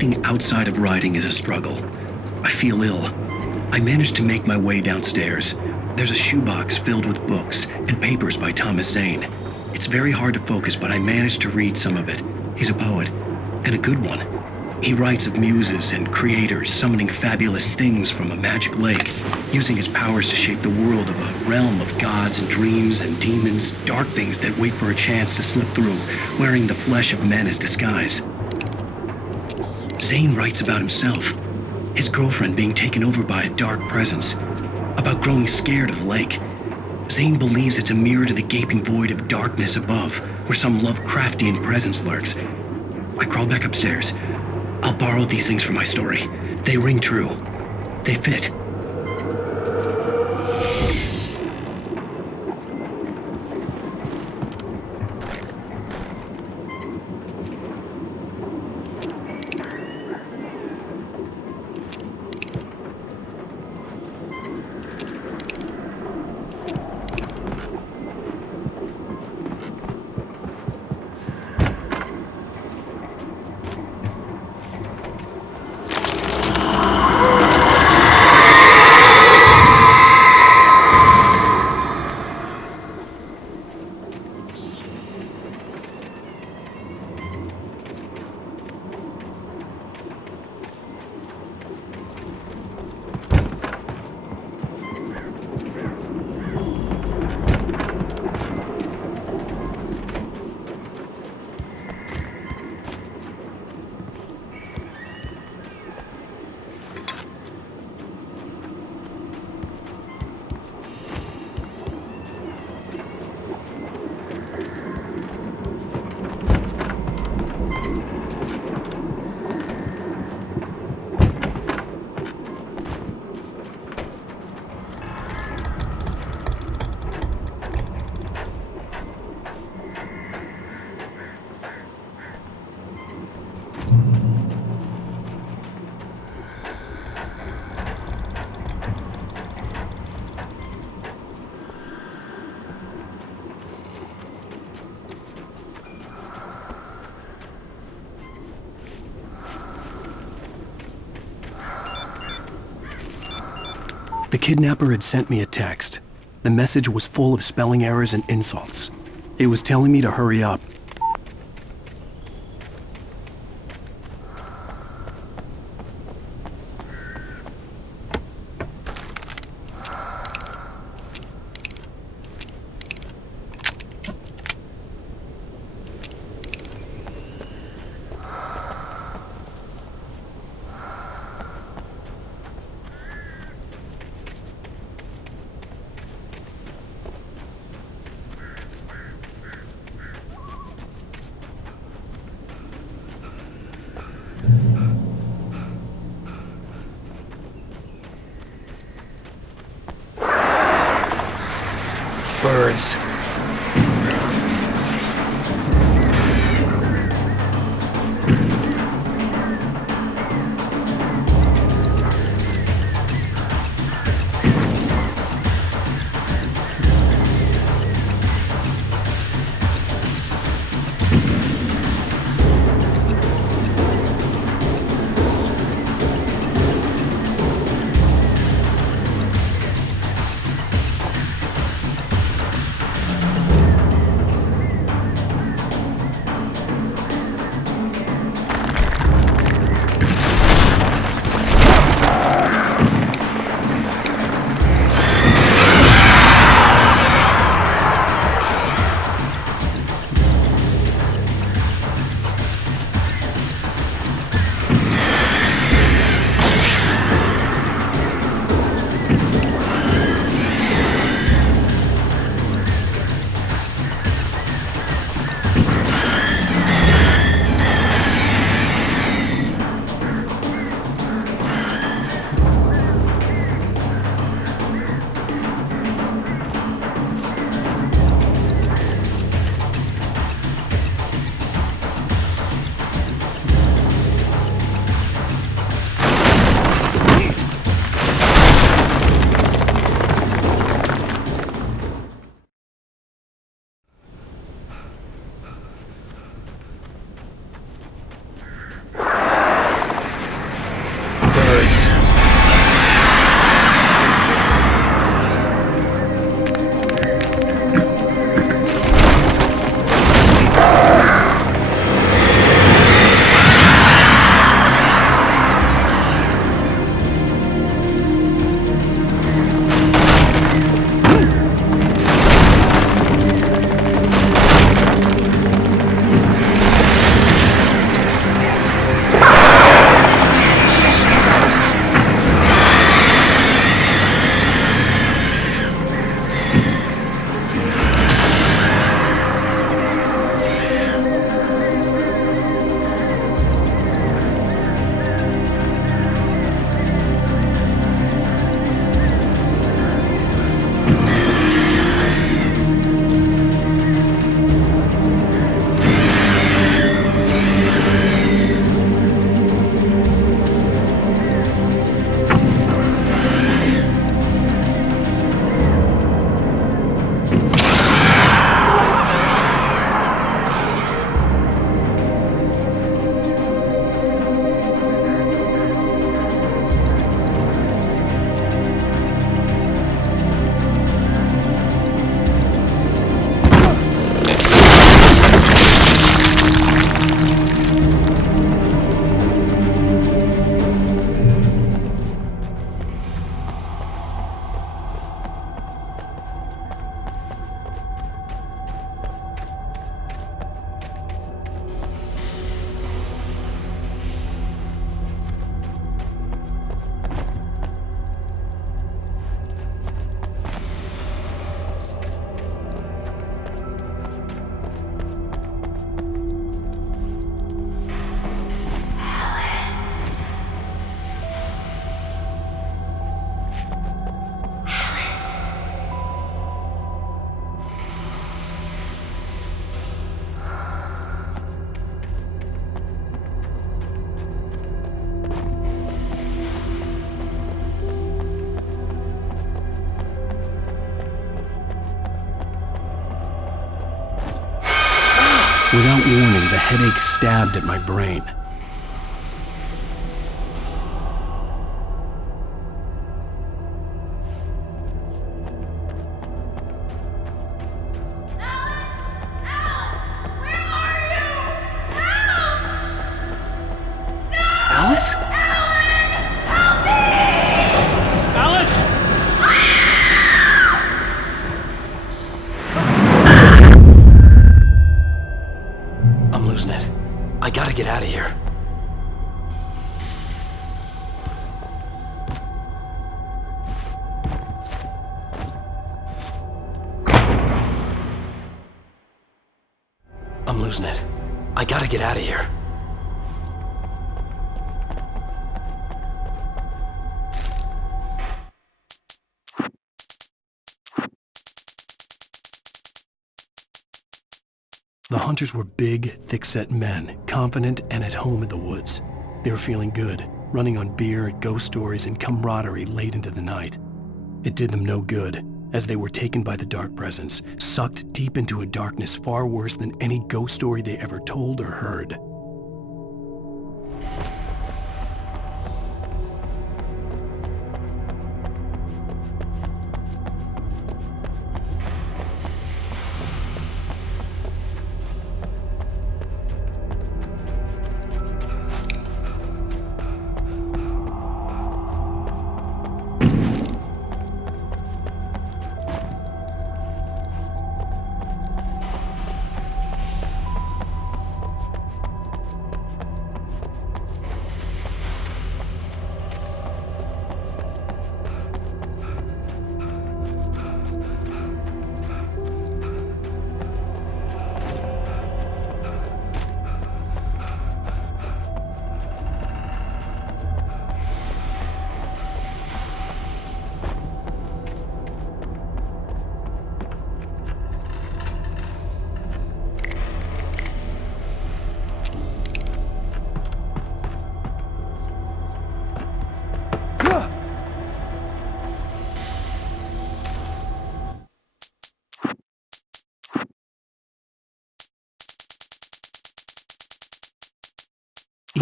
anything outside of writing is a struggle. I feel ill. I managed to make my way downstairs. There's a shoebox filled with books and papers by Thomas Zane. It's very hard to focus, but I managed to read some of it. He's a poet, and a good one. He writes of muses and creators summoning fabulous things from a magic lake, using his powers to shape the world of a realm of gods and dreams and demons, dark things that wait for a chance to slip through, wearing the flesh of men as disguise. Zane writes about himself, his girlfriend being taken over by a dark presence, about growing scared of the lake. Zane believes it's a mirror to the gaping void of darkness above, where some Lovecraftian presence lurks. I crawl back upstairs. I'll borrow these things for my story. They ring true. They fit. The kidnapper had sent me a text. The message was full of spelling errors and insults. It was telling me to hurry up. Birds. hurts. Without warning, the headache stabbed at my brain. Alice? I'm losing it. I gotta get out of here. I'm losing it. I gotta get out of here. The hunters were big, thick-set men, confident and at home in the woods. They were feeling good, running on beer, ghost stories, and camaraderie late into the night. It did them no good, as they were taken by the dark presence, sucked deep into a darkness far worse than any ghost story they ever told or heard.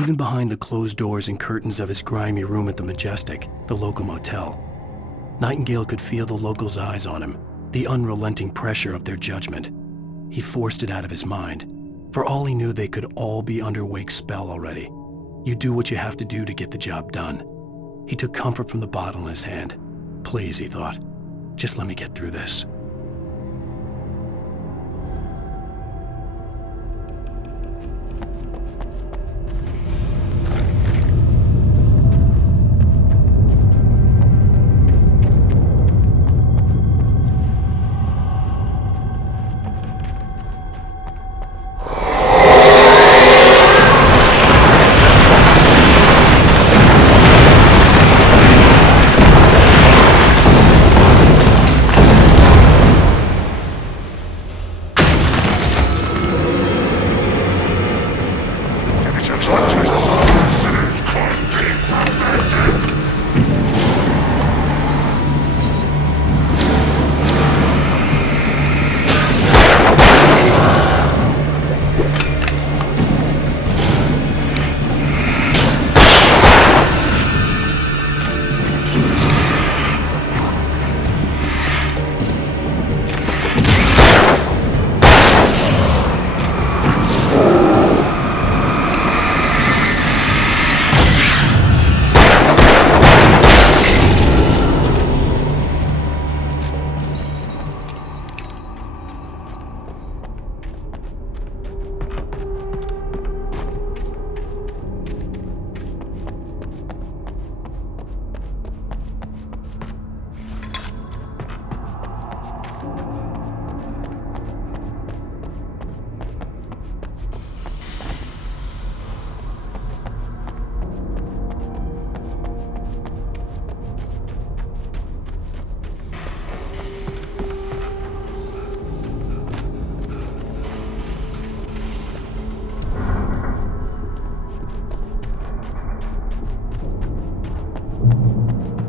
even behind the closed doors and curtains of his grimy room at the Majestic, the local motel. Nightingale could feel the locals' eyes on him, the unrelenting pressure of their judgment. He forced it out of his mind. For all he knew, they could all be under Wake's spell already. You do what you have to do to get the job done. He took comfort from the bottle in his hand. Please, he thought, just let me get through this.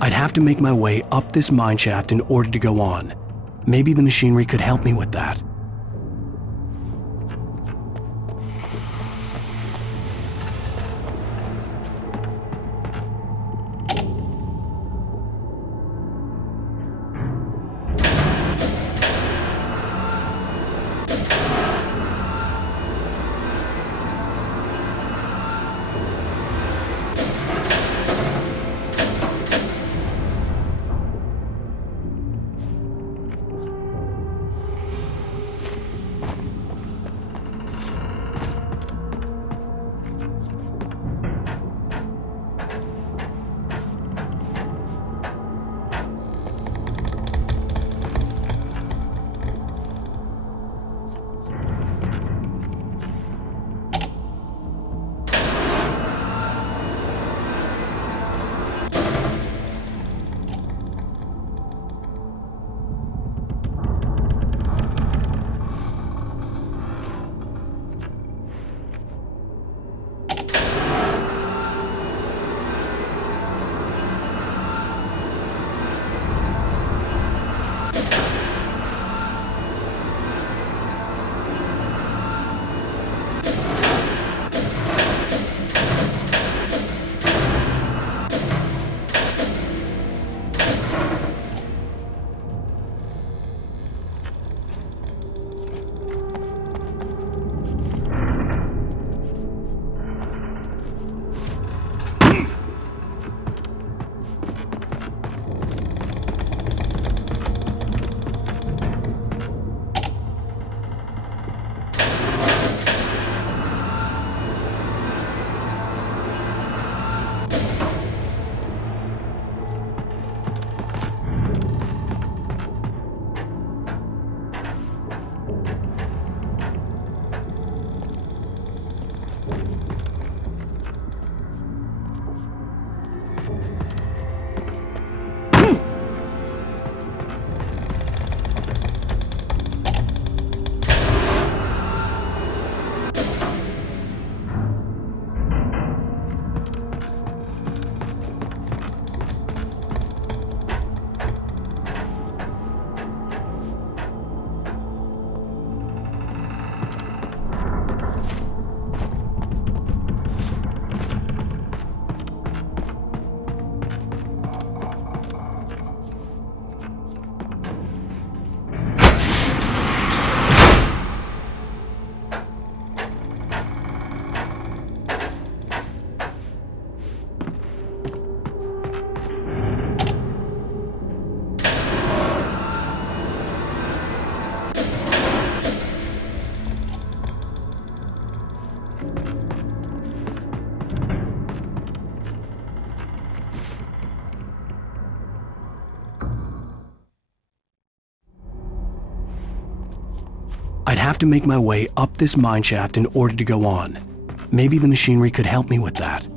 I'd have to make my way up this mine shaft in order to go on. Maybe the machinery could help me with that. I'd have to make my way up this mine shaft in order to go on. Maybe the machinery could help me with that.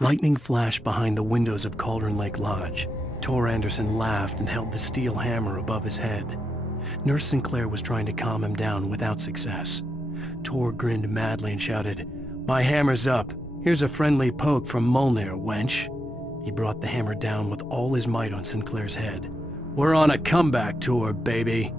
Lightning flashed behind the windows of Cauldron Lake Lodge. Tor Anderson laughed and held the steel hammer above his head. Nurse Sinclair was trying to calm him down without success. Tor grinned madly and shouted, "My hammer's up. Here's a friendly poke from Molnir, wench." He brought the hammer down with all his might on Sinclair's head. "We're on a comeback tour, baby."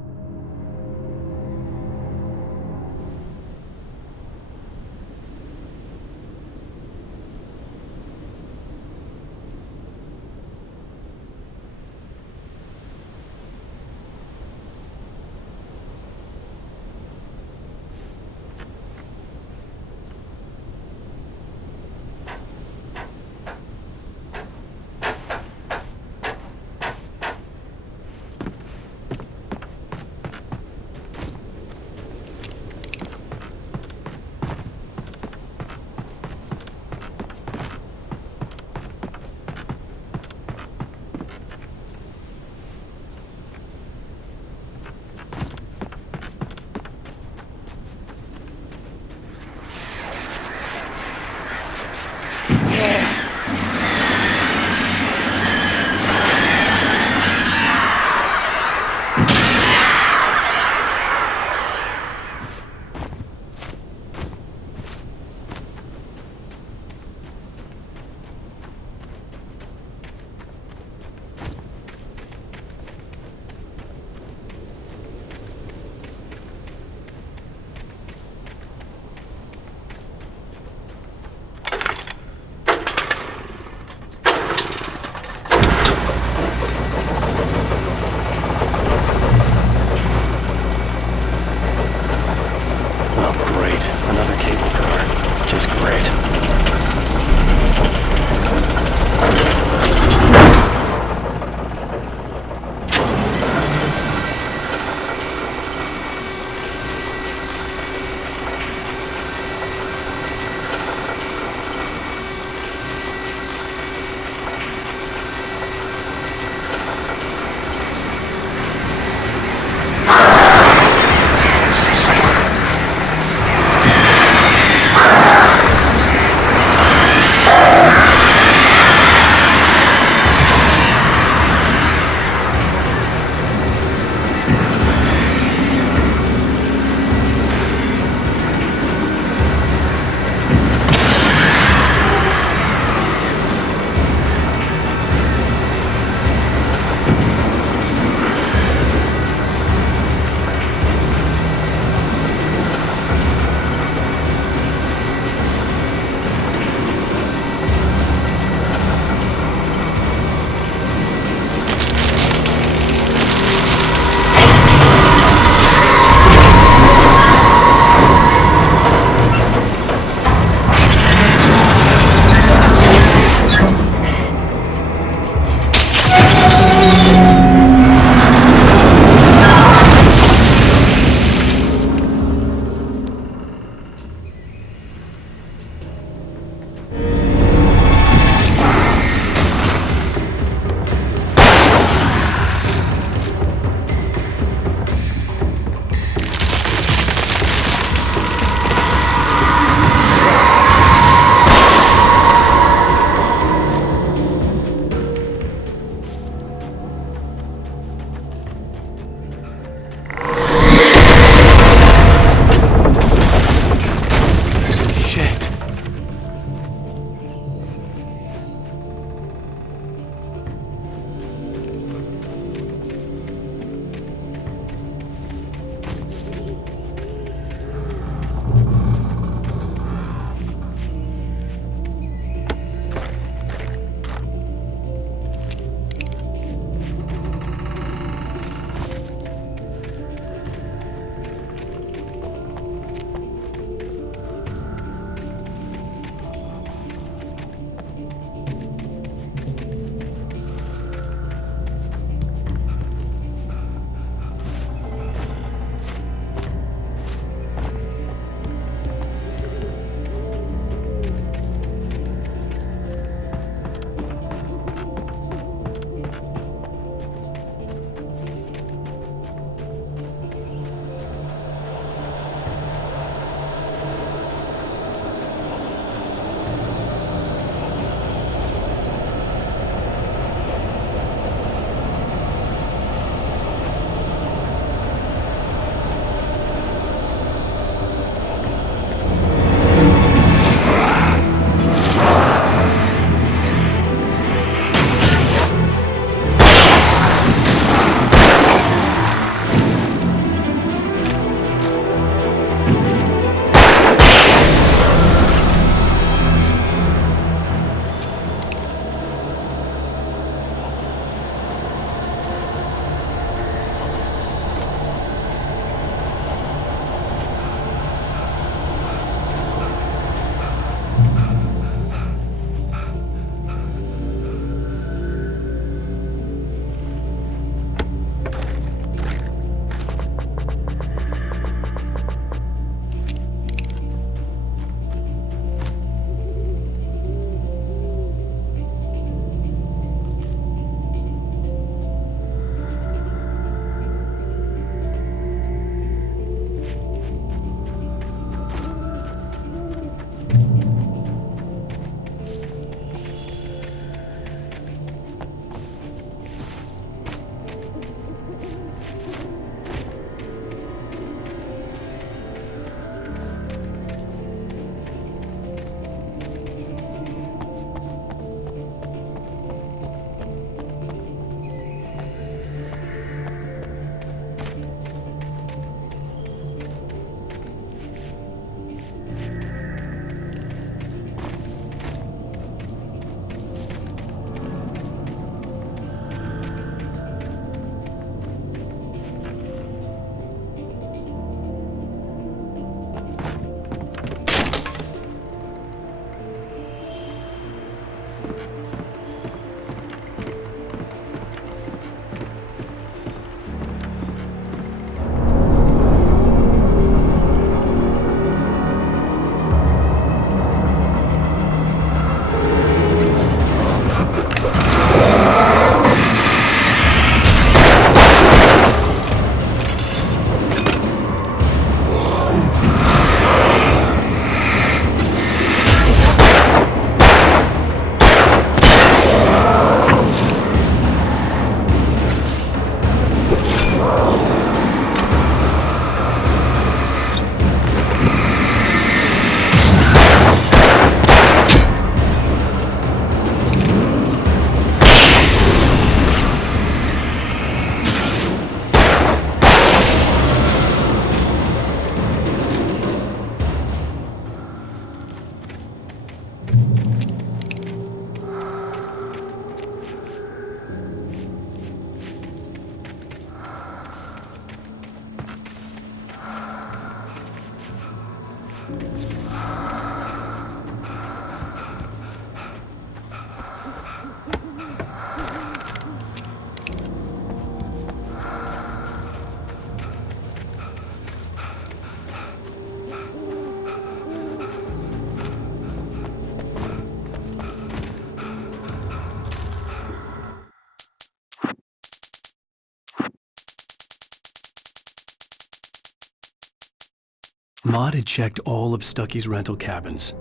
Maud had checked all of Stucky's rental cabins.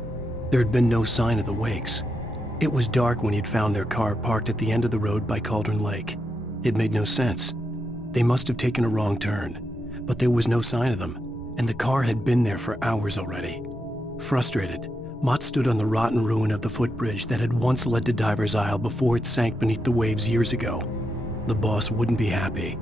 There had been no sign of the Wakes. It was dark when he'd found their car parked at the end of the road by Cauldron Lake. It made no sense. They must have taken a wrong turn, but there was no sign of them, and the car had been there for hours already. Frustrated, Mott stood on the rotten ruin of the footbridge that had once led to Diver's Isle before it sank beneath the waves years ago. The boss wouldn't be happy.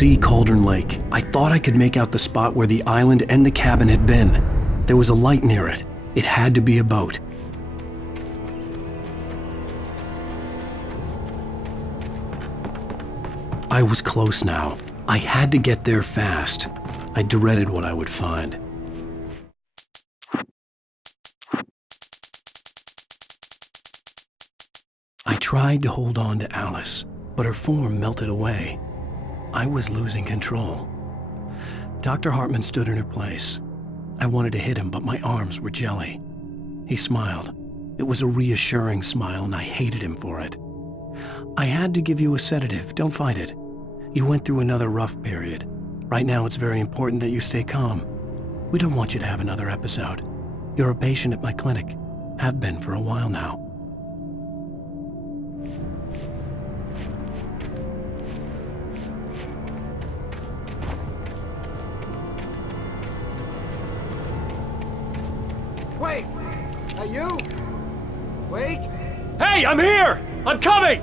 see Cauldron Lake. I thought I could make out the spot where the island and the cabin had been. There was a light near it. It had to be a boat. I was close now. I had to get there fast. I dreaded what I would find. I tried to hold on to Alice, but her form melted away. I was losing control. Dr. Hartman stood in her place. I wanted to hit him, but my arms were jelly. He smiled. It was a reassuring smile, and I hated him for it. I had to give you a sedative. Don't fight it. You went through another rough period. Right now, it's very important that you stay calm. We don't want you to have another episode. You're a patient at my clinic. Have been for a while now. Wait! Are you? Wake? Hey, I'm here! I'm coming!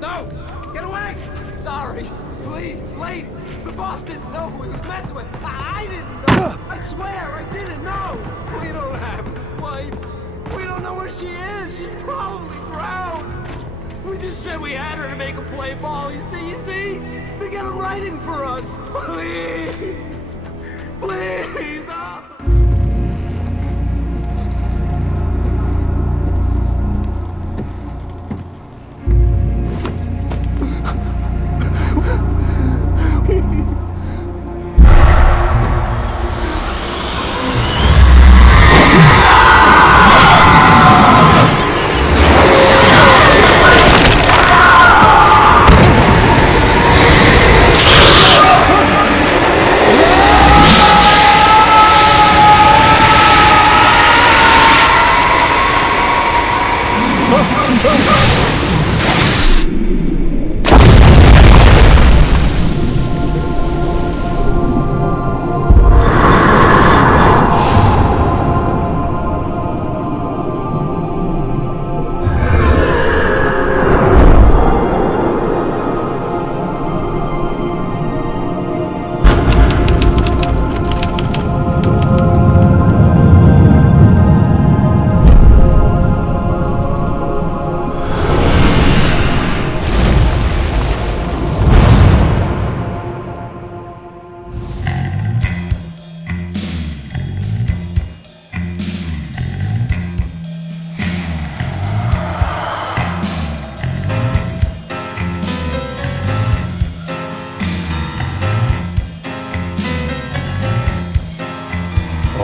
No! Get away! Sorry. Please, leave. The boss didn't know who he was messing with. I didn't know. I swear, I didn't know. We don't have a wife. We don't know where she is. She's probably drowned. We just said we had her to make a play ball. You see? They got him writing for us. Please. Please.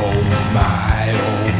Oh